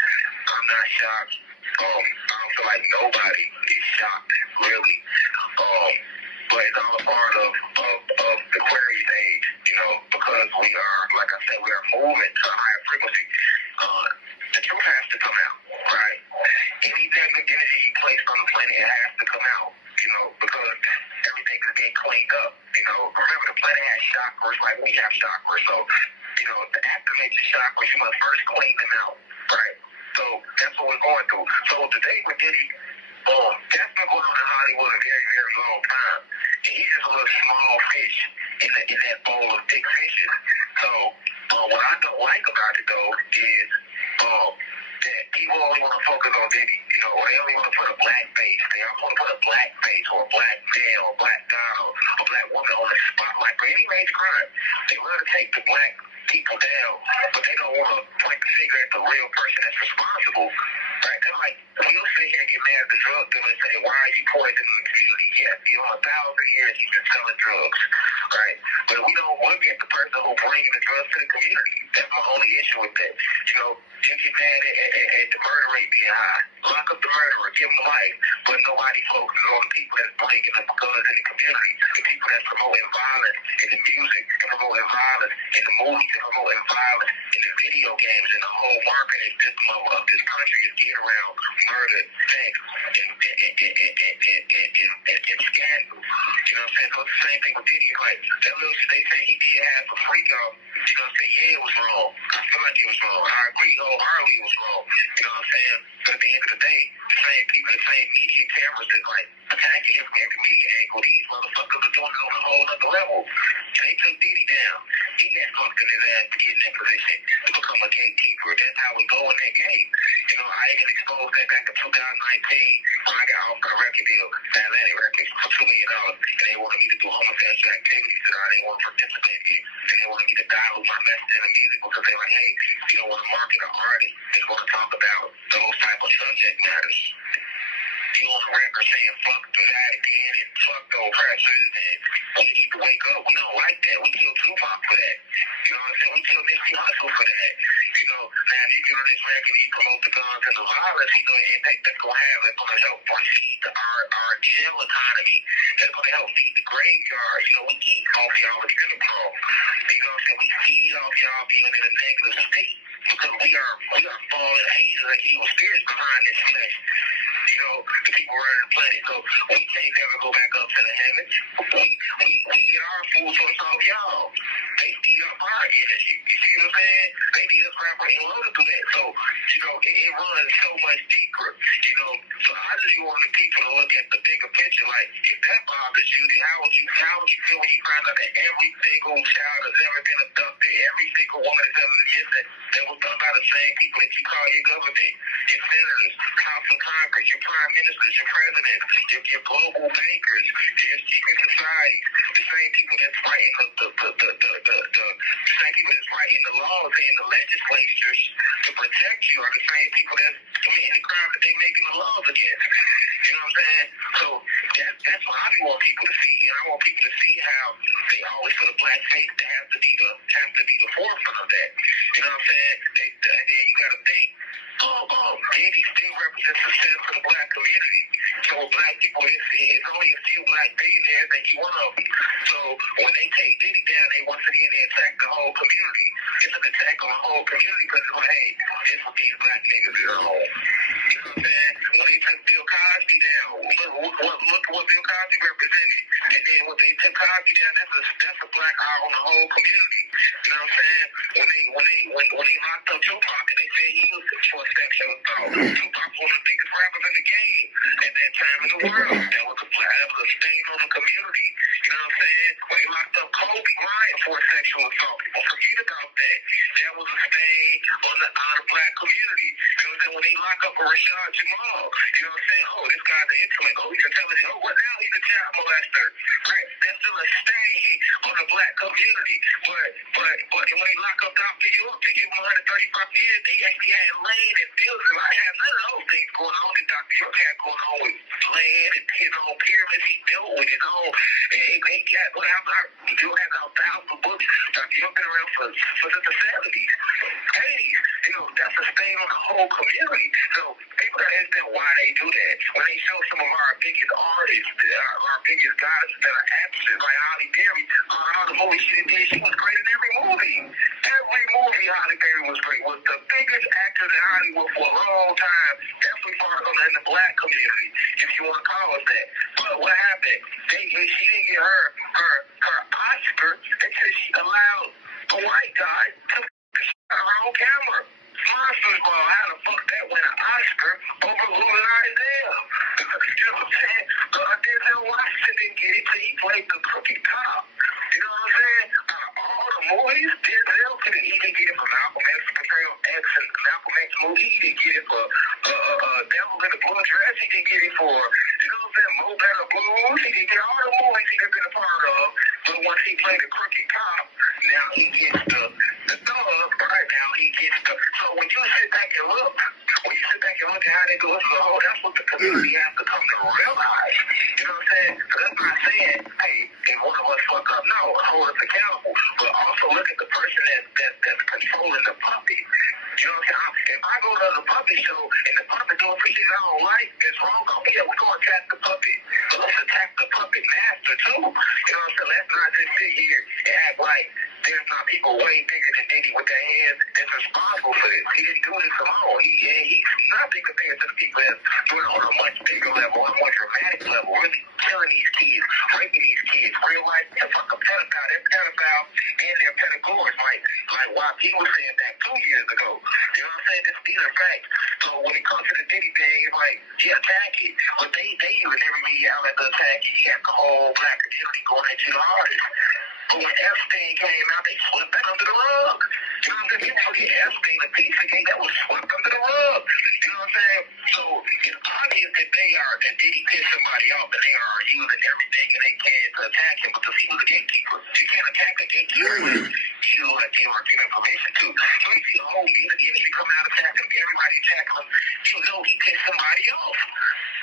I'm not shocked. I don't feel like nobody is shocked, really. But it's all a part of the Aquarius age, because we are, like I said, we are moving to a higher frequency. The truth has to come out, right? Any negative energy you placed on the planet, it has to come out, because everything is being cleaned up. Remember the planet has chakras like we have chakras, so to activate the chakras, you must first clean them out, right? So that's what we're going through. So today with Diddy, that's been going on in Hollywood a very, very long time. And he's just a little small fish in that bowl of big fishes. So what I don't like about it though is that people only want to focus on Diddy, or they only want to put a black face. They don't want to put a black face or a black man or a black guy or a black woman on the spotlight for any major crime. They want to take the black people down, but they don't want to point the finger at the real person that's responsible. Right? They're like, we'll sit here and get mad at the drug dealer and say, why are you poisoning the community? Yes, 1,000 years he's been selling drugs, right? But we don't look at the person who's bringing the drugs to the community. That's my only issue with that. You get mad at the murder rate being high. Lock up the murderer, give him life, but nobody focuses on the people that's bringing the guns in the community, the people that's promoting violence in the music, and promoting violence in the movies, and promoting violence in the video games, and the whole marketing system of this country is geared around murder, sex, and scandal. You know what I'm saying? So it's the same thing with Diddy. Like, that little shit they say he did have a freak out. You know what I'm saying? Yeah, it was wrong. I feel like it was wrong. I agree wholeheartedly it was wrong. You know what I'm saying? But at the end of the day, the same people, the same media cameras that like attacking him from every media angle, these motherfuckers are doing it on a whole other level. And they took Diddy down. He got fucked in his ass to get in that position to become a gatekeeper. That's how we go in that game. I even exposed that back in 2019 when I got off my record deal, the Atlantic Records, for $2 million. And they wanted me to do homosexual activities that I didn't want to participate in. And they wanted me to dilute my message in the music because they were like, hey, you don't want to market an artist that's going to talk about those type of subject matters. You on the record saying fuck the Vatican and fuck the oppressors and we need to wake up. We don't like that. We kill Tupac for that. You know what I'm saying? We kill Nipsey Hussle for that. Now if you get on this record and you promote the guns and the violence, and that's going to help feed our jail economy. That's going to help feed the graveyard. We eat off y'all with funeral. You know what I'm saying? We feed off y'all being in a negative state because we are fallen angels and evil spirits behind this flesh. The people running the planet. So we can't ever go back up to the heavens. We get our full choice off y'all. They need our power energy. You see what I'm saying? They need us rapper in order to do that. So, it runs so much deeper. So I just want the people to look at the bigger picture. Like, if that bothers you, then how would you feel when you find out that every single child has ever been abducted, every single woman has ever been missing, that was done by the same people that you call your government, your senators, House of Congress, your prime ministers, your presidents, your global bankers, your secret societies, the same people that's fighting the same people that's writing the laws and the legislatures to protect you are the same people that's committing the crime that they making the laws against. You know what I'm saying? So that's what I want people to see. And I want people to see how they always put a black face to have to be the forefront of that. You know what I'm saying? And you got to think. Diddy still represents success for the black community. So black people, it's only a few black billionaires that he one of them. So when they take Diddy down, they once again they attack the whole community. It's an attack on the whole community because it's like, hey, this is what these black niggas is at home. You know what I'm saying? When they took Bill Cosby down, look what Bill Cosby represented. And then when they took Cosby down, that's a black eye on the whole community. You know what I'm saying? When they locked up Tupac and they said he was for sexual assault. Tupac was one of the biggest rappers in the game at that time in the world. That was a stain on the community. You know what I'm saying? When they locked up Kobe Bryant for sexual assault, people forget about that. That was a stain on the black community. You know what I'm saying? When they lock up RASHAD Jamal, you know what I'm saying? Oh, this guy's an intellect. Oh, he's intelligent. Oh, what now? He's a child molester. Right? That's still a stain on the black community. But when they lock up Dr. York, they give him 135 years. They actually had land and buildings. I had none of those things going on that Dr. York had going on with land and his own pyramids. He built with his own. And they got York has about 1,000 books. Dr. York been around for since the 70s. 80s. That's a stain on the whole community. So people don't understand why they do that. When they show some of our biggest artists, our biggest guys that are actors, like Holly Berry, all the movies she did, she was great in every movie. Every movie Holly Berry was great. Was the biggest actor in Hollywood for a long time. Definitely part of in the black community, if you want to call it that. But what happened? She didn't get her Oscar until she allowed a white guy to her own camera. Monsters Ball, how the fuck that win an Oscar over Louis Isaiah? You know what I'm saying? Denzel Washington didn't get it till he played the crooked cop. You know what I'm saying? All the movies, Denzel he didn't get it for Malcolm X, portrayal X and Malcolm X movie. He didn't get it for Devil in the Blue Dress. He didn't get it for, you know what I'm saying, Mo Better Blues. He didn't get all the movies he done been a part of. But once he played the crooked cop, now he gets the thug. Right now he gets the. So when you sit back and look at how they go as a whole, that's what the community has to come to realize. You know what I'm saying? So that's not saying, hey, if one of us fuck up, no, hold us accountable. But also look at the person that's controlling the puppet. You know what I'm saying? If I go to the puppet show and the puppet doing some shit I don't like, it's wrong. Oh yeah, we're gonna attack the puppet. But let's attack the puppet master too. You know what I'm saying? Let's not just sit here and act like there's not people way bigger than Diddy with their hands that's responsible for this. He didn't do this alone. He's nothing compared to the people that's doing it on a much bigger level, on a more dramatic level, really killing these kids, raping these kids, real life. They're fucking pedophile. They're pedophile and they're pedagogers. Like YP was saying that 2 years ago. You know what I'm saying? These are facts. So when it comes to the Diddy thing, it's like, yeah, attack it. But they use every media outlet to attack it. You got the whole black community going into the artists. But when Epstein came out, they swept that under the rug. You know what I'm saying? People forget Epstein, a piece of cake that was swept under the rug. You know what I'm saying? So it's obvious that Diddy pissed somebody off and they are using everything and they can to attack him because he was a gatekeeper. You can't attack a gatekeeper with you that you are giving information to. So if you hold music industry come out attacking him, everybody attacking him, you know he pissed somebody off.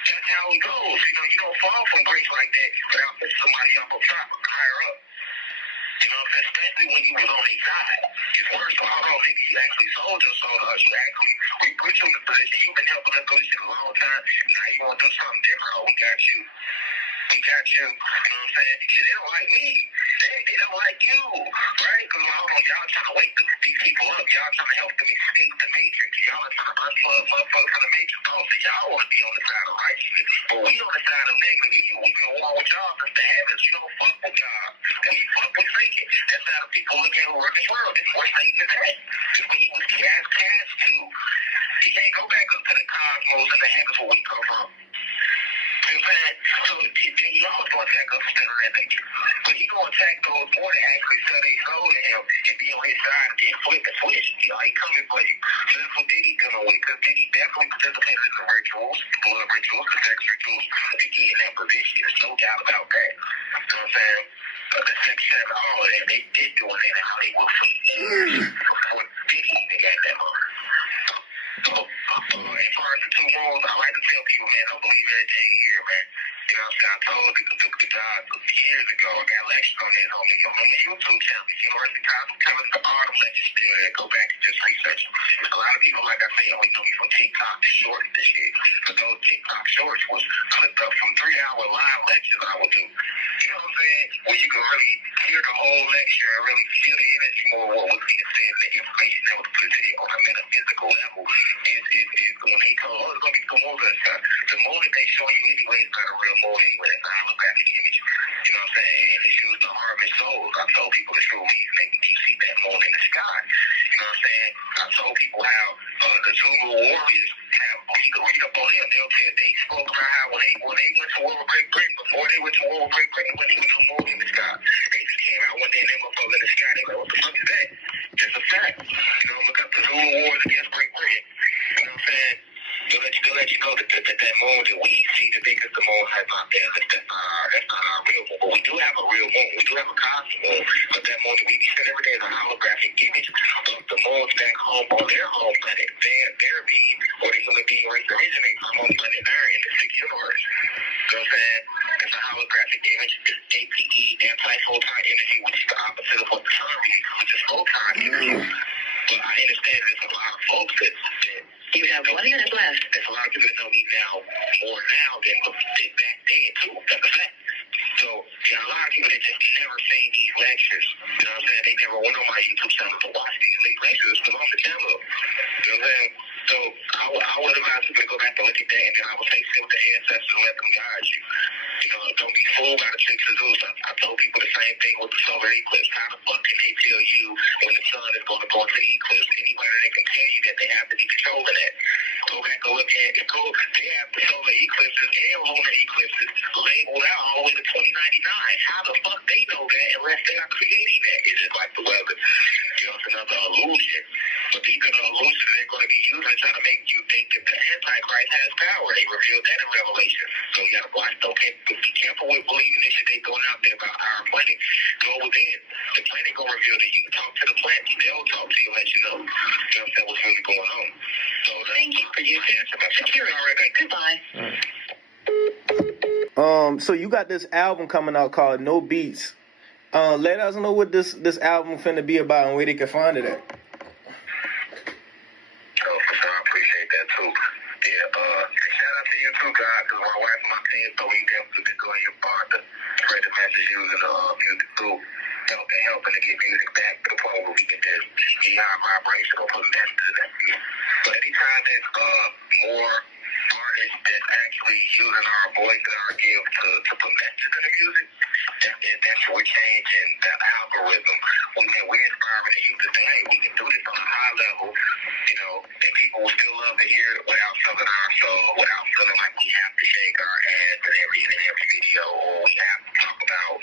That's how it goes. You don't fall from grace like that without pissing somebody off up top or higher up. You know what I'm saying? Especially when you was on their side. It's worse for all those niggas. You actually sold your soul to us. We put you in the position. You've been helping us do this shit a long time. Now you want to do something different. Oh, we got you. We got you. You know what I'm saying? Shit, they don't like me. They don't like you. Right? Because y'all trying to wake these people up. Y'all trying to help them escape the matrix. Y'all are trying to unplug motherfuckers from the matrix. Oh, so y'all want to be on the side of righteousness. But we on the side of negative evil. We been war with y'all since the heavens. You don't fuck with y'all. And we fuck with Satan. That's how lot of people look at who run this world. This where Satan is at. This where he was cast to. He can't go back up to the cosmos and the heavens where we come from. You know what I'm saying? So then he also going to attack us instead of that nature. But he going to attack those more that actually sell their soul to him and be on his side and then flip the switch. You know, he coming for you. So that's what Diddy doing with, because Diddy definitely participated in the rituals, blood rituals, the sex rituals, to get in that position. There's no doubt about that. You know what I'm saying? The sex and all of that, they did doing that in Hollywood for years. Before Diddy even got that money. So, as far as the two rules, I like to tell people, man, don't believe everything you hear, man. You know what I'm saying? I told the guys years ago, I got lectures on this on the YouTube channel, University College, telling the art of lectures still there. Go back and just research them. A lot of people, like I say, only know me from TikTok shorts and shit. But those TikTok shorts was clipped up from 3-hour live lectures I would do. You know what I'm saying? Where you can really hear the whole lecture and really feel the energy more of what was being said and the information that was presented on a metaphysical level is when they told, oh, it's going to be some moon and stuff. The moon that they show you anyway is not a real moon anyway. It's a holographic image. You know what I'm saying? And it's used to harvest souls. I told people the true reason you see that moon in the sky. You know what I'm saying? I told people how the Zulu warriors have, you can read up on them, they'll tell, they spoke about how when they went to war with Great Britain, before they went to war with Great Britain, when they went to war in the sky, they just came out one day and they were in the sky. They were like, what the fuck is that? Just a fact. You know, look up the Zulu wars against Great Britain. You know what I'm saying? To let you know that moon that we see to think that the moon has not been, that's not our real moon. But we do have a real moon. We do have a cosmic moon. But that moon that we see every day is a holographic image of the moons back home on their home planet. Their being, or the human being race originate from home planet there in the sixth universe. You know what I'm saying? It's a holographic image. It's APE, anti-photon energy, which is the opposite of what the sun reads, which is photon energy. But I understand there's a lot of folks that you have 1 minute left. There's a lot of people that know me now more now than back then too. That's a fact. So there are a lot of people that just never seen these lectures. You know what I'm saying? They never went on my YouTube channel to watch these lectures because on the channel. You know what I'm saying? So I would advise people to go back and look at that, and then I would say sit with the ancestors and let them guide you. You know, don't be fooled by the tricks of Zeus. I told people the same thing with the solar eclipse. How the fuck can they tell you when the sun is going to go into eclipse? Anybody that can tell you that they have to be controlling that. Go back and look at it. They have the solar eclipses and lunar eclipses labeled out all the way to 2099. How the fuck they know that unless they are creating that? It's just like the weather. You know, it's another illusion. But these are the illusions they're going to be using to try to make you think that the Antichrist has power. They revealed that in Revelation. So you got to watch. Okay, be careful with believing this shit they throwing out there about our planet. Go within. The planet going to reveal that. You can talk to the planet. They'll talk to you and let you know. You know what I'm saying? What's really going on. So Thank you for using security. All right, Goodbye. So you got this album coming out called No Beats. Let us know what this album finna be about and where they can find it at. I appreciate that too. Yeah, shout out to you too, guys, because my wife and my team told me definitely been doing your part to spread the message using music too. Helping to get music back to the point where we can just get our vibration or put messages in that music. But anytime there's more artists that's actually using our voice and our gift to put messages in the music, that's what we're changing the algorithm. We're inspiring the youth to say, hey, we can do this on a high level, you know, and people will still love to hear it without selling our soul, without feeling like we have to shake our ass in every video, or we have to talk about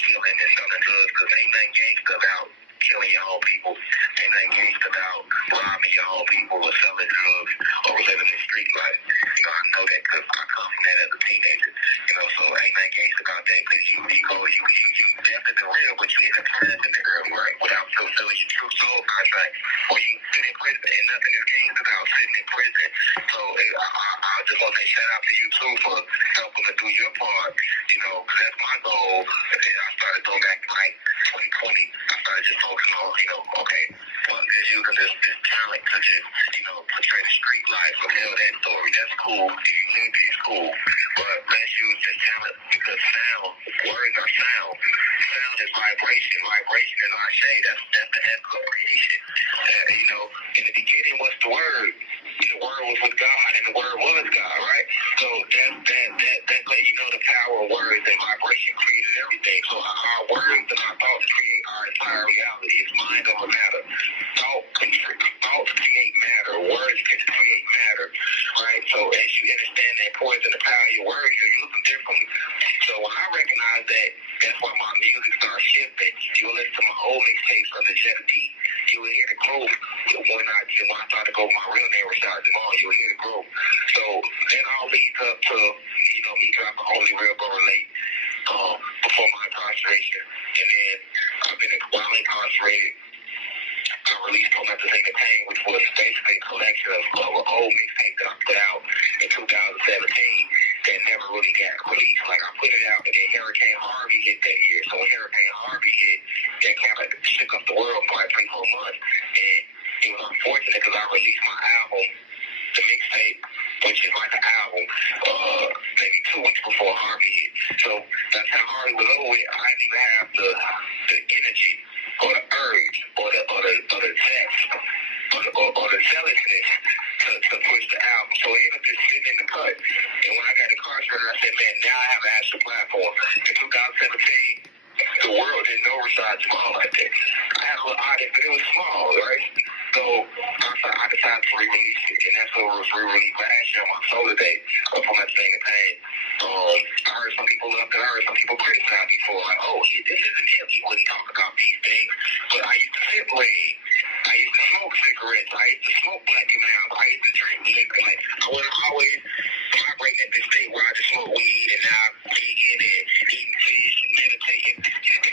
killing and selling drugs, because ain't nothing gangsta about killing your own people. Ain't nothing gangsta about robbing your own people or selling drugs or living the street life. You know, I know that because I come from that as a teenager. You know, so ain't nothing gangsta about that, because you death is real, but you end up turning in the early right without fulfilling your true soul contract, or you sit in prison and nothing is gained about sitting in prison. So I just want to say shout out to you too for helping to do your part, you know, because that's my goal. And I started doing back in like 2020. I started just focusing on, you know, okay, well, just using this talent to just, you know, portray the street life or tell that story. That's cool. If you need it, it's cool. But let's use this talent, because sound, words are sound. Sound is vibration. Vibration is our shade. That's the essence of creation. You know, in the beginning was the word. The word was with God, and the word was God, right? So that lets you know the power of words, and vibration created everything. So our words and our thoughts create our as you understand the importance and the power of your words, you use them differently. So when I recognize that, that's why my music starts shifting. You'll listen to my old mixtapes of the Jetta D. You will hear the growth. When I started to go with my real name, RASHAD JAMAL, you will hear the growth. So that all leads up to, me dropping Only Real Go Relate before my incarceration. And then I've been while incarcerated, I released Don't Let the Thing Pain, which was basically a collection of an old mixtape that I put out in 2017 that never really got released. Like, I put it out, and then Hurricane Harvey hit that year. So when Hurricane Harvey hit, that kind of shook up the world for like 3-4 months. And it was unfortunate because I released my album, the mixtape, which is like an album, maybe 2 weeks before Harvey hit. So that's how Harvey was over with. I didn't even have the energy or the urge or the text or the zealousness to push the album. So it ended up just sitting in the cut. And when I got incarcerated, I said, man, now I have an actual platform. In 2017, the world didn't know RASHAD JAMAL like that. I had a little audience, but it was small, right? So I decided to re-release it, and that's what was re-released last year on my solar day up on that thing of pain. I heard some people love it, I heard some people criticize me for like, oh, this isn't him, he wouldn't talk about these things. But I used to sip weed, I used to smoke cigarettes, I used to smoke black and out, I used to drink liquor. Like, I wasn't always migrating at this state where I just smoke weed and now I'm vegan and eating fish and meditating.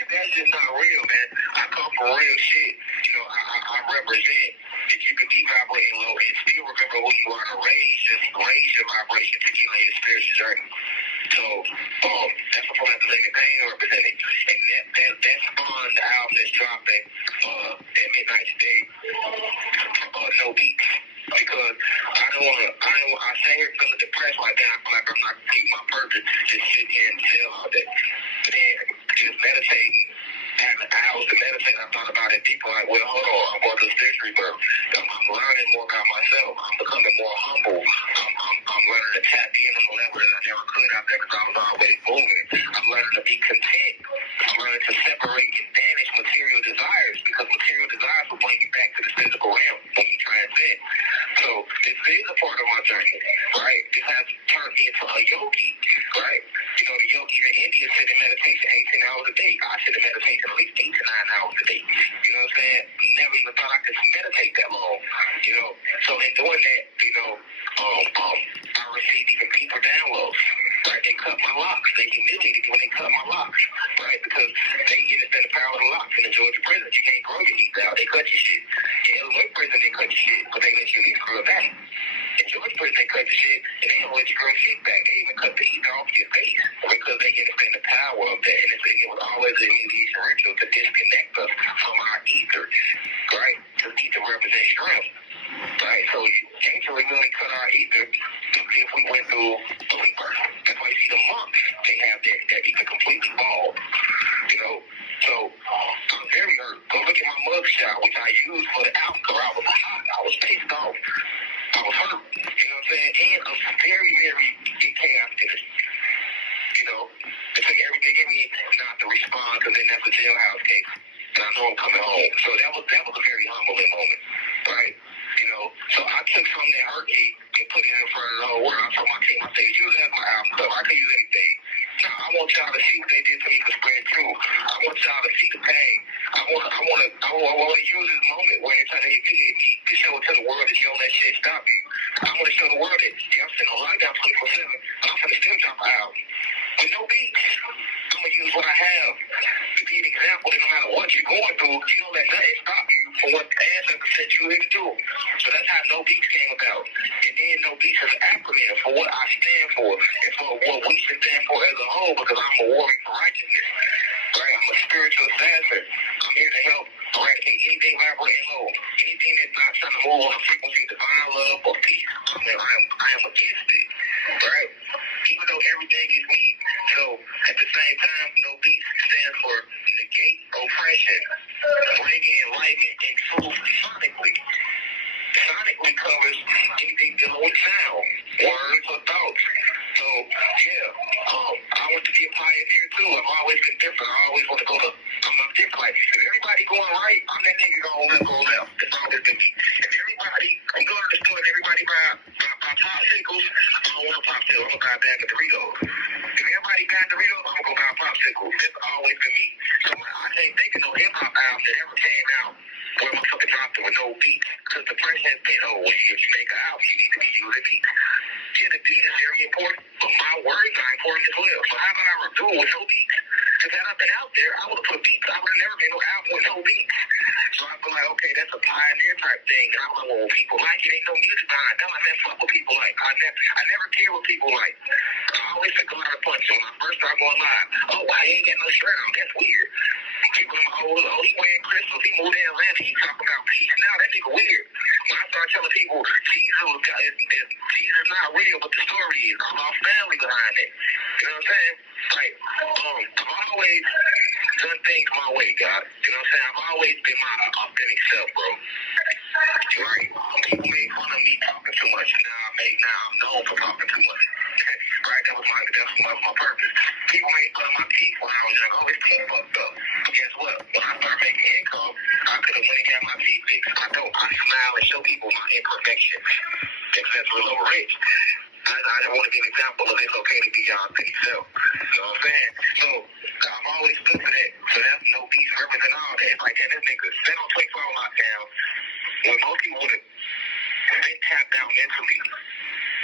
That's just not real, man. I come from real shit. I represent that you can be vibrating low and still remember who you are to raise your vibration to get on your spiritual journey. So that's what Don't Let the Thing Pain represented. And that spawned the album that's dropping at midnight today. No beats. Because I sat here feeling depressed like that. I feel like I'm not completing my purpose, just sitting here in jail all day. But then just meditating, having hours to meditate, I thought about it deeper, like, well, hold on, I'm going to spiritual rebirth. I'm learning more about myself. I'm becoming more humble. I'm learning to tap in on a level that I never could out there because I was always moving. I'm learning to be content. I'm learning to separate and banish material desires because material desires will bring you back to the physical realm when you transcend. So this is a part of my journey, right? This has turned me into a yogi, right? The yogis in India sit in meditation 18 hours a day. I sit in meditation at least 8 to 9 hours a day. You know what I'm saying? Never even thought I could meditate that long. So in doing that, I received even deeper downloads. Right? They cut my locks. They humiliated me when they cut my locks. Right? Because they understand the power of the locks in the Georgia prison. You can't grow your teeth out. They cut your shit. In Illinois prison, they cut your shit, but they let you at least grow it back. In Georgia prison, they cut your shit, and they don't let you grow your shit back. They even cut the ether off your face because they understand the power of that. And it was always an humiliation ritual to disconnect us from our ether. Right? Because ether represents strength. Right? So can't you really cut our ether if we went through a rebirth? That's why you see the monks, they have that ether completely bald. So I'm very hurt. Go look at my mugshot, which I used for the album, because I was hot. I was pissed off. I was hurt. You know what I'm saying? And I'm very, very chaos in it. It took everything in me not to respond, because then that's a jailhouse case. And I know I'm coming home. So that was a very humbling moment, right? So I took something that hurt me and put it in front of the whole world. I told my team, I said, use that as my album cover. I can use anything. No, I want y'all to see what they did to me for spread truth. I want y'all to see the pain. I want to use this moment where they're trying to humiliate me to show it to the world that you don't let shit stop you. I want to show the world that I'm sitting on lockdown 24/7, but I'm going to still drop an album. With no beats. I'm going to use what I have to be an example that no matter what you're going through, you don't let nothing stop you from what the ancestors said you were here to do. So that's how No Beats came about. And then No Beats is an acronym for what I stand for and for what we should stand for as a whole, because I'm a warrior for righteousness. Right? I'm a spiritual assassin. I'm here to help eradicate anything vibrating low. Anything that's not trying to move on a frequency of divine love or peace. I am against it. Right? Even though everything is me. So at the same time, No Beats stands for negate oppression, bringing enlightenment and truth sonically. Sonically covers anything dealing with sound, words, or thoughts. So I want to be a pioneer too. I've always been different. I always want to go to. I'm different. Like if everybody going right, I'm that nigga going left. That's always been me. If everybody, I'm going to the store and everybody buy popsicles, I don't want a popsicle. I'm gonna buy a bag of Doritos. If everybody got Doritos, I'm gonna go buy a popsicle. That's always been me. So I can't think of no hip hop album that ever came out where motherfucker dropped it with no beats. Because the person has been, oh, well, if you make an album, you need to be using beats. Yeah, the beat is very important, but my words are important as well. So how about I do it with no beats? Because had I been out there, I would have put beats. I would have never made no album with no beats. So I feel like, okay, that's a pioneer type thing. And I'm like, well, when people like it, ain't no music behind it. I never fuck what people like. I never care what people like. I always think a lot of punch. When I first started going live, oh, I ain't got no shirt on. That's weird. People in my old, oh, he wearing crystals. He moved to Atlanta. He talking about peace now. That nigga weird. When I start telling people Jesus is not real, but the story is. I'm all family behind it. You know what I'm saying? Like, I've always done things my way, God. You know what I'm saying? I've always been my authentic self, bro. Right? People made fun of me talking too much, and now I'm known for talking too much. Right? That was my purpose. People made fun of my teeth when I was young. Oh, his teeth fucked up. Guess what? When I started making income, I could have went and got my teeth fixed. I smile and show people my imperfections. Because that's real rich. I just want to give an example of it's okay to be your authentic self. You know what I'm saying? So I've always stood for that. So that's no beats represent all that. It's like, hey, this nigga set on 24 lockdown when most people would have been tapped out mentally.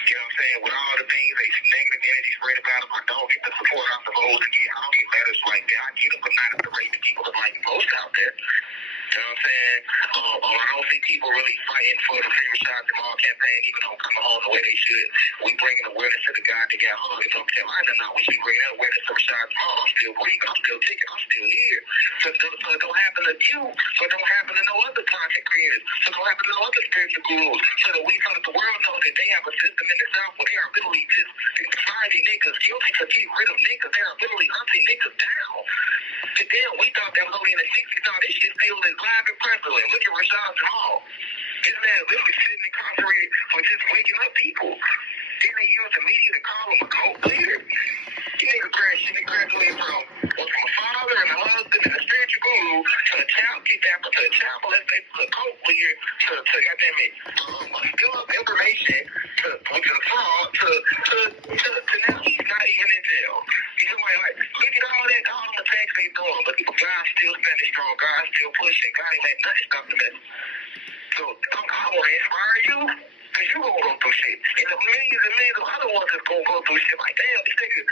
You know what I'm saying? With all the things, they negative energy spread about them. I don't get the support off the road again. I don't get letters like that. I get them, but not at the rate that people are like most out there. You know what I'm saying? I don't see people really fighting for the free RASHAD JAMAL campaign, even though coming home the way they should. We bringing awareness to the guy that got hung in North Carolina now. We should bring that awareness to RASHAD JAMAL. I'm still breathing. I'm still kicking. I'm still here. So it don't happen to you. So it don't happen to no other content creators. So it don't happen to no other spiritual gurus. So that we let the world know that they have a system in the South where they are literally just finding niggas guilty to get rid of niggas. They are literally hunting niggas down. Today, we thought that was only in the 60s. Now this shit still is live and prevalent. Look at RASHAD JAMAL. This man literally sitting incarcerated for just waking up people. Then they use the media to call him a cult leader. He graduated from a father and a husband and a spiritual guru to a child kidnapper to a child molester to a cult leader to goddamn it, steal up information to the fraud to now he's not even in jail. He's somebody like, look at all that, all the attacks they doing. Look at God still standing strong. God still pushing. God ain't let nothing stop the mess. So I want to inspire you. Because you going to go through shit. And the millions and millions of other ones that's going to go through shit like, damn, this nigga,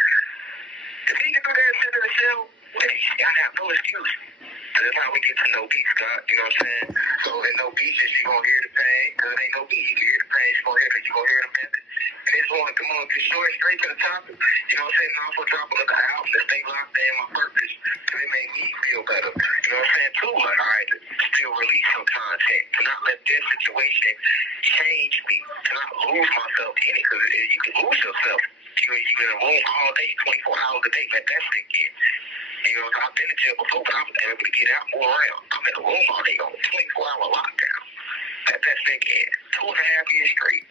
if he can do that and sit in the cell, well, y'all have no excuse. So that's how we get to no beats, God. You know what I'm saying? So in no beats, you going to hear the pain. Because it ain't no beats. You can hear the pain. You going to hear it. You going to hear the message. And they just want to come on, get short and straight to the topic. You know what I'm saying? And also drop another album that stay locked in my purpose. Because it made me feel better. You know what I'm saying? Too, like, all right, to still release some content. To not let this situation change me. To not lose myself in it. Because you can lose yourself. You're in a room all day, 24 hours a day. Let that sink in. You know, I've been in jail before, but I was able to get out more around. I'm in a room all day on 24-hour lockdown. Let that sink in. 2.5 years straight.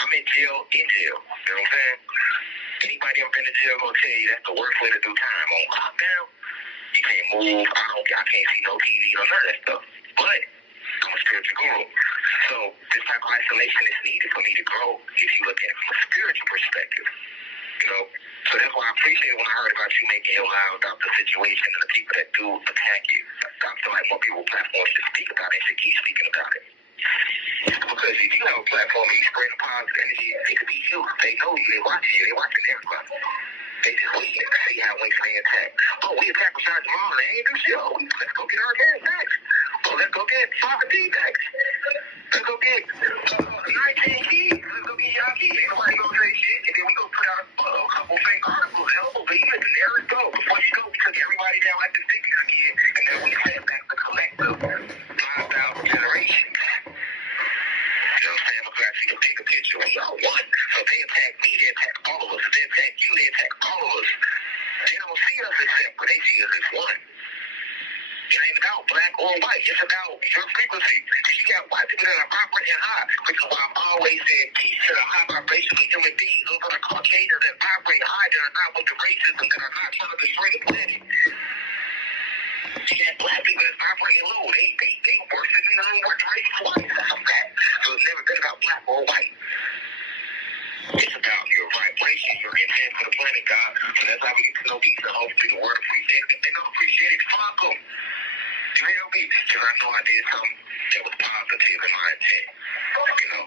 I'm in jail. You know what I'm saying? Anybody ever been to jail gonna tell you that's the worst way to do time. On lockdown, you can't move. I can't see no TV or none of that stuff. But I'm a spiritual guru. So this type of isolation is needed for me to grow if you look at it from a spiritual perspective. You know? So that's why I appreciate when I heard about you making your live about the situation and the people that do attack you. I feel like more people platforms should speak about it, should keep speaking about it. Because if you have a platform and you spread positive energy, it could be you. They know you, they watching you, they watching everybody. They just waiting to see how when they attack. Oh, we attack RASHAD JAMAL and they ain't do shit. Oh, let's go get our gas tax. Oh, let's go get 5D tax. Let's go get 19 keys. Let's go get y'all keys. Ain't nobody gonna say shit. And then we go put out a couple fake articles. Hell, believe it. And there it go. Before you go, we took everybody down like the stickers again. And then we sent back the collective 5,000 generations. You know what I'm saying? Because I see a bigger picture. We all one. So if they attack me, they attack all of us. If they attack you, they attack all of us. They don't see us as separate. They see us as one. It ain't about black or white. It's about your frequency. Because you got white people that are vibrating high. Which is why I've always said peace to the high vibrational human beings. Those are the Caucasians that vibrate high, that are not with the racism, that are not trying to destroy the planet. You got black people that's vibrating low. They worse than the race twice. So it's never been about black or white. It's about your vibration, your intent for the planet, God. So that's how we get to know peace, and hopefully the world appreciates it. If they don't appreciate it, fuck them. You hear me? Because I know I did something that was positive in my intent. You know?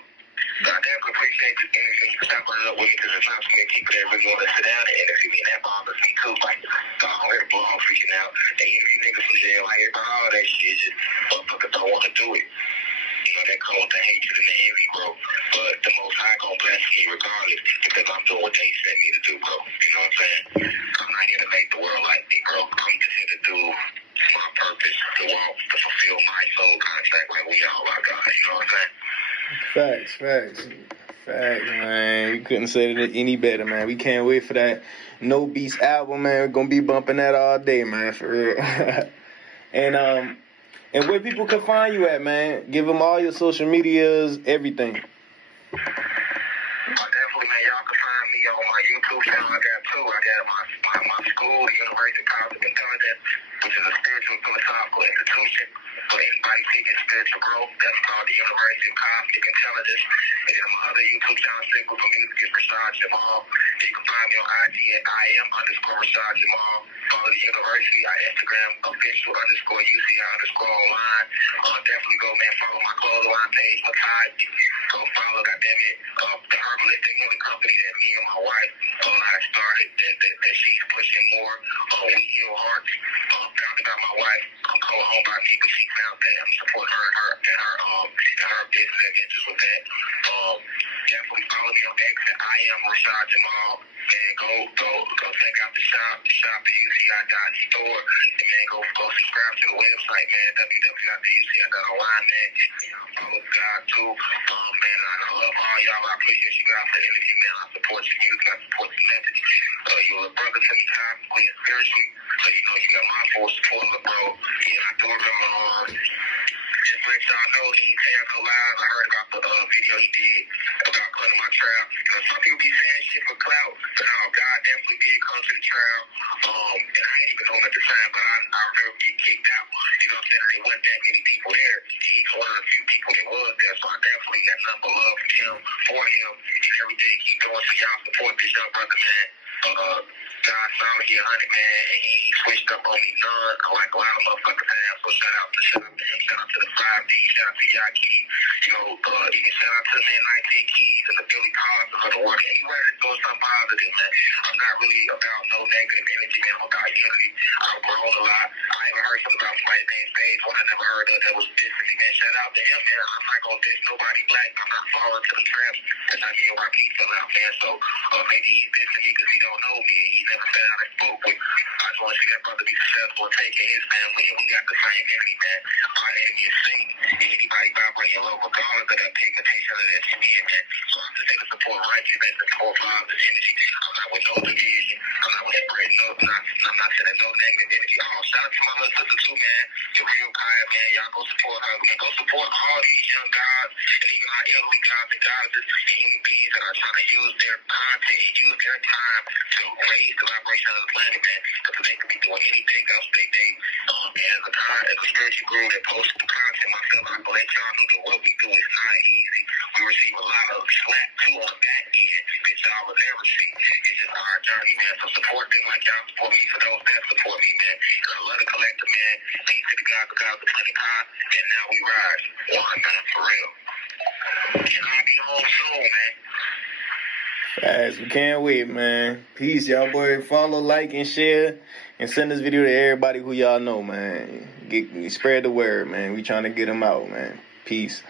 So I definitely appreciate the energy you stopping up with me, because there's not so many people that really want to sit down and interview me, and that bothers me too. Like, I'm here blowing freaking out. They interview niggas from jail. I hear about all that shit. Just motherfuckers don't want to do it. You know, that comes with the hatred and the envy, bro. But the Most High gonna bless me regardless, because I'm doing what they sent me to do, bro. You know what I'm saying? I'm not here to make the world like me, bro. I'm just here to do my purpose, to walk, to fulfill my soul contract like we all are, God. You know what I'm saying? Facts, man. You couldn't say it any better, man. We can't wait for that No Beast album, man. We're gonna be bumping that all day, man, for real. And where people can find you at, man. Give them all your social medias, everything. Definitely, man. Y'all can find me on my YouTube channel. I got two. I got my school, the University of College of Intelligence, which is a spiritual philosophical institution for anybody seeking spiritual growth. That's called the University of Cosmic Intelligence. And then my other YouTube channel, Signal for Music, is RASHAD JAMAL. You can find me on IG at IM_RASHAD JAMAL. Follow the university on Instagram, official_UCI_online. Definitely go, man. Follow my clothes line page, my Tide. Go follow, goddammit, the herbalistic healing company that me and my wife I started, that she's pushing more. We Heal Hearts, founded by my wife, co-owned by me, but she found that. I'm supporting her and her business adventures with that. Definitely follow me on X at I am RASHAD JAMAL. And go check out the shop, UCI.store. And man, go subscribe to the website, man, www.uci.online, man. Follow God too. Man, I love all y'all. I appreciate you guys for the energy, man. I support your music, I support the message. You're a brother to me cosmically and spiritually. So you know you got my full support, bro. And I do remember just let y'all know he ain't tell no lies. I heard about the video he did about cutting my trial. You know, some people be saying shit for clout, but no, God definitely did come to the trial. And I ain't even know him at the time, but I remember getting kicked out. You know what I'm saying? There wasn't that many people there. And he's one of the few people that was there, so I definitely got nothing but love for him and everything he's doing. So y'all support this young brother, man. God found he 100, man, and he switched up on me none, like a lot of motherfuckers have. So shout out to him, shout out to the 5D, shout out to Yaki, you know, even shout out to the man 19 Keys and the Billy Collins of the world. Anywhere that's doing something positive, man. I'm not really about no negative energy, man. I'm about unity. I've grown a lot. I even heard something about somebody named Sage, one I never heard of that was dissing me, man. Shout out to him, man. I'm not gonna diss nobody black. I'm not falling to the traps. That's not me and my people out, man. So maybe he's dissing me because he don't know me and he never sat down and spoke with. I just want to see that brother be successful and taking his family, and we got the same enemy, man. Our enemy is Satan. And anybody vibrating low, regardless of that pigmentation of their skin, man. So I'm just here to support righteousness and profile this energy. I'm not with no division. I'm not with spreading I'm not sending no negative energy. Shout out to my little sister too, man. The real kind, man. Y'all go support her. Man. Go support all these young gods and even our elderly gods and goddesses and human beings that are trying to use their content and use their time to raise the vibration of the planet, man. Because they could be doing anything else as a spiritual guru that posts content myself, I can let y'all know that what we do is not easy. We receive a lot of slack too on the back end that y'all will never see. It's just our journey, man. So support them like y'all support me. For those that support me, man. I love the collective, man. Peace to the God, the planet God, and now we rise. One, man, for real. And I'll be home soon, man. Facts, we can't wait, man. Peace, y'all boy. Follow, like, and share, and send this video to everybody who y'all know, man. Spread the word, man. We trying to get them out, man. Peace.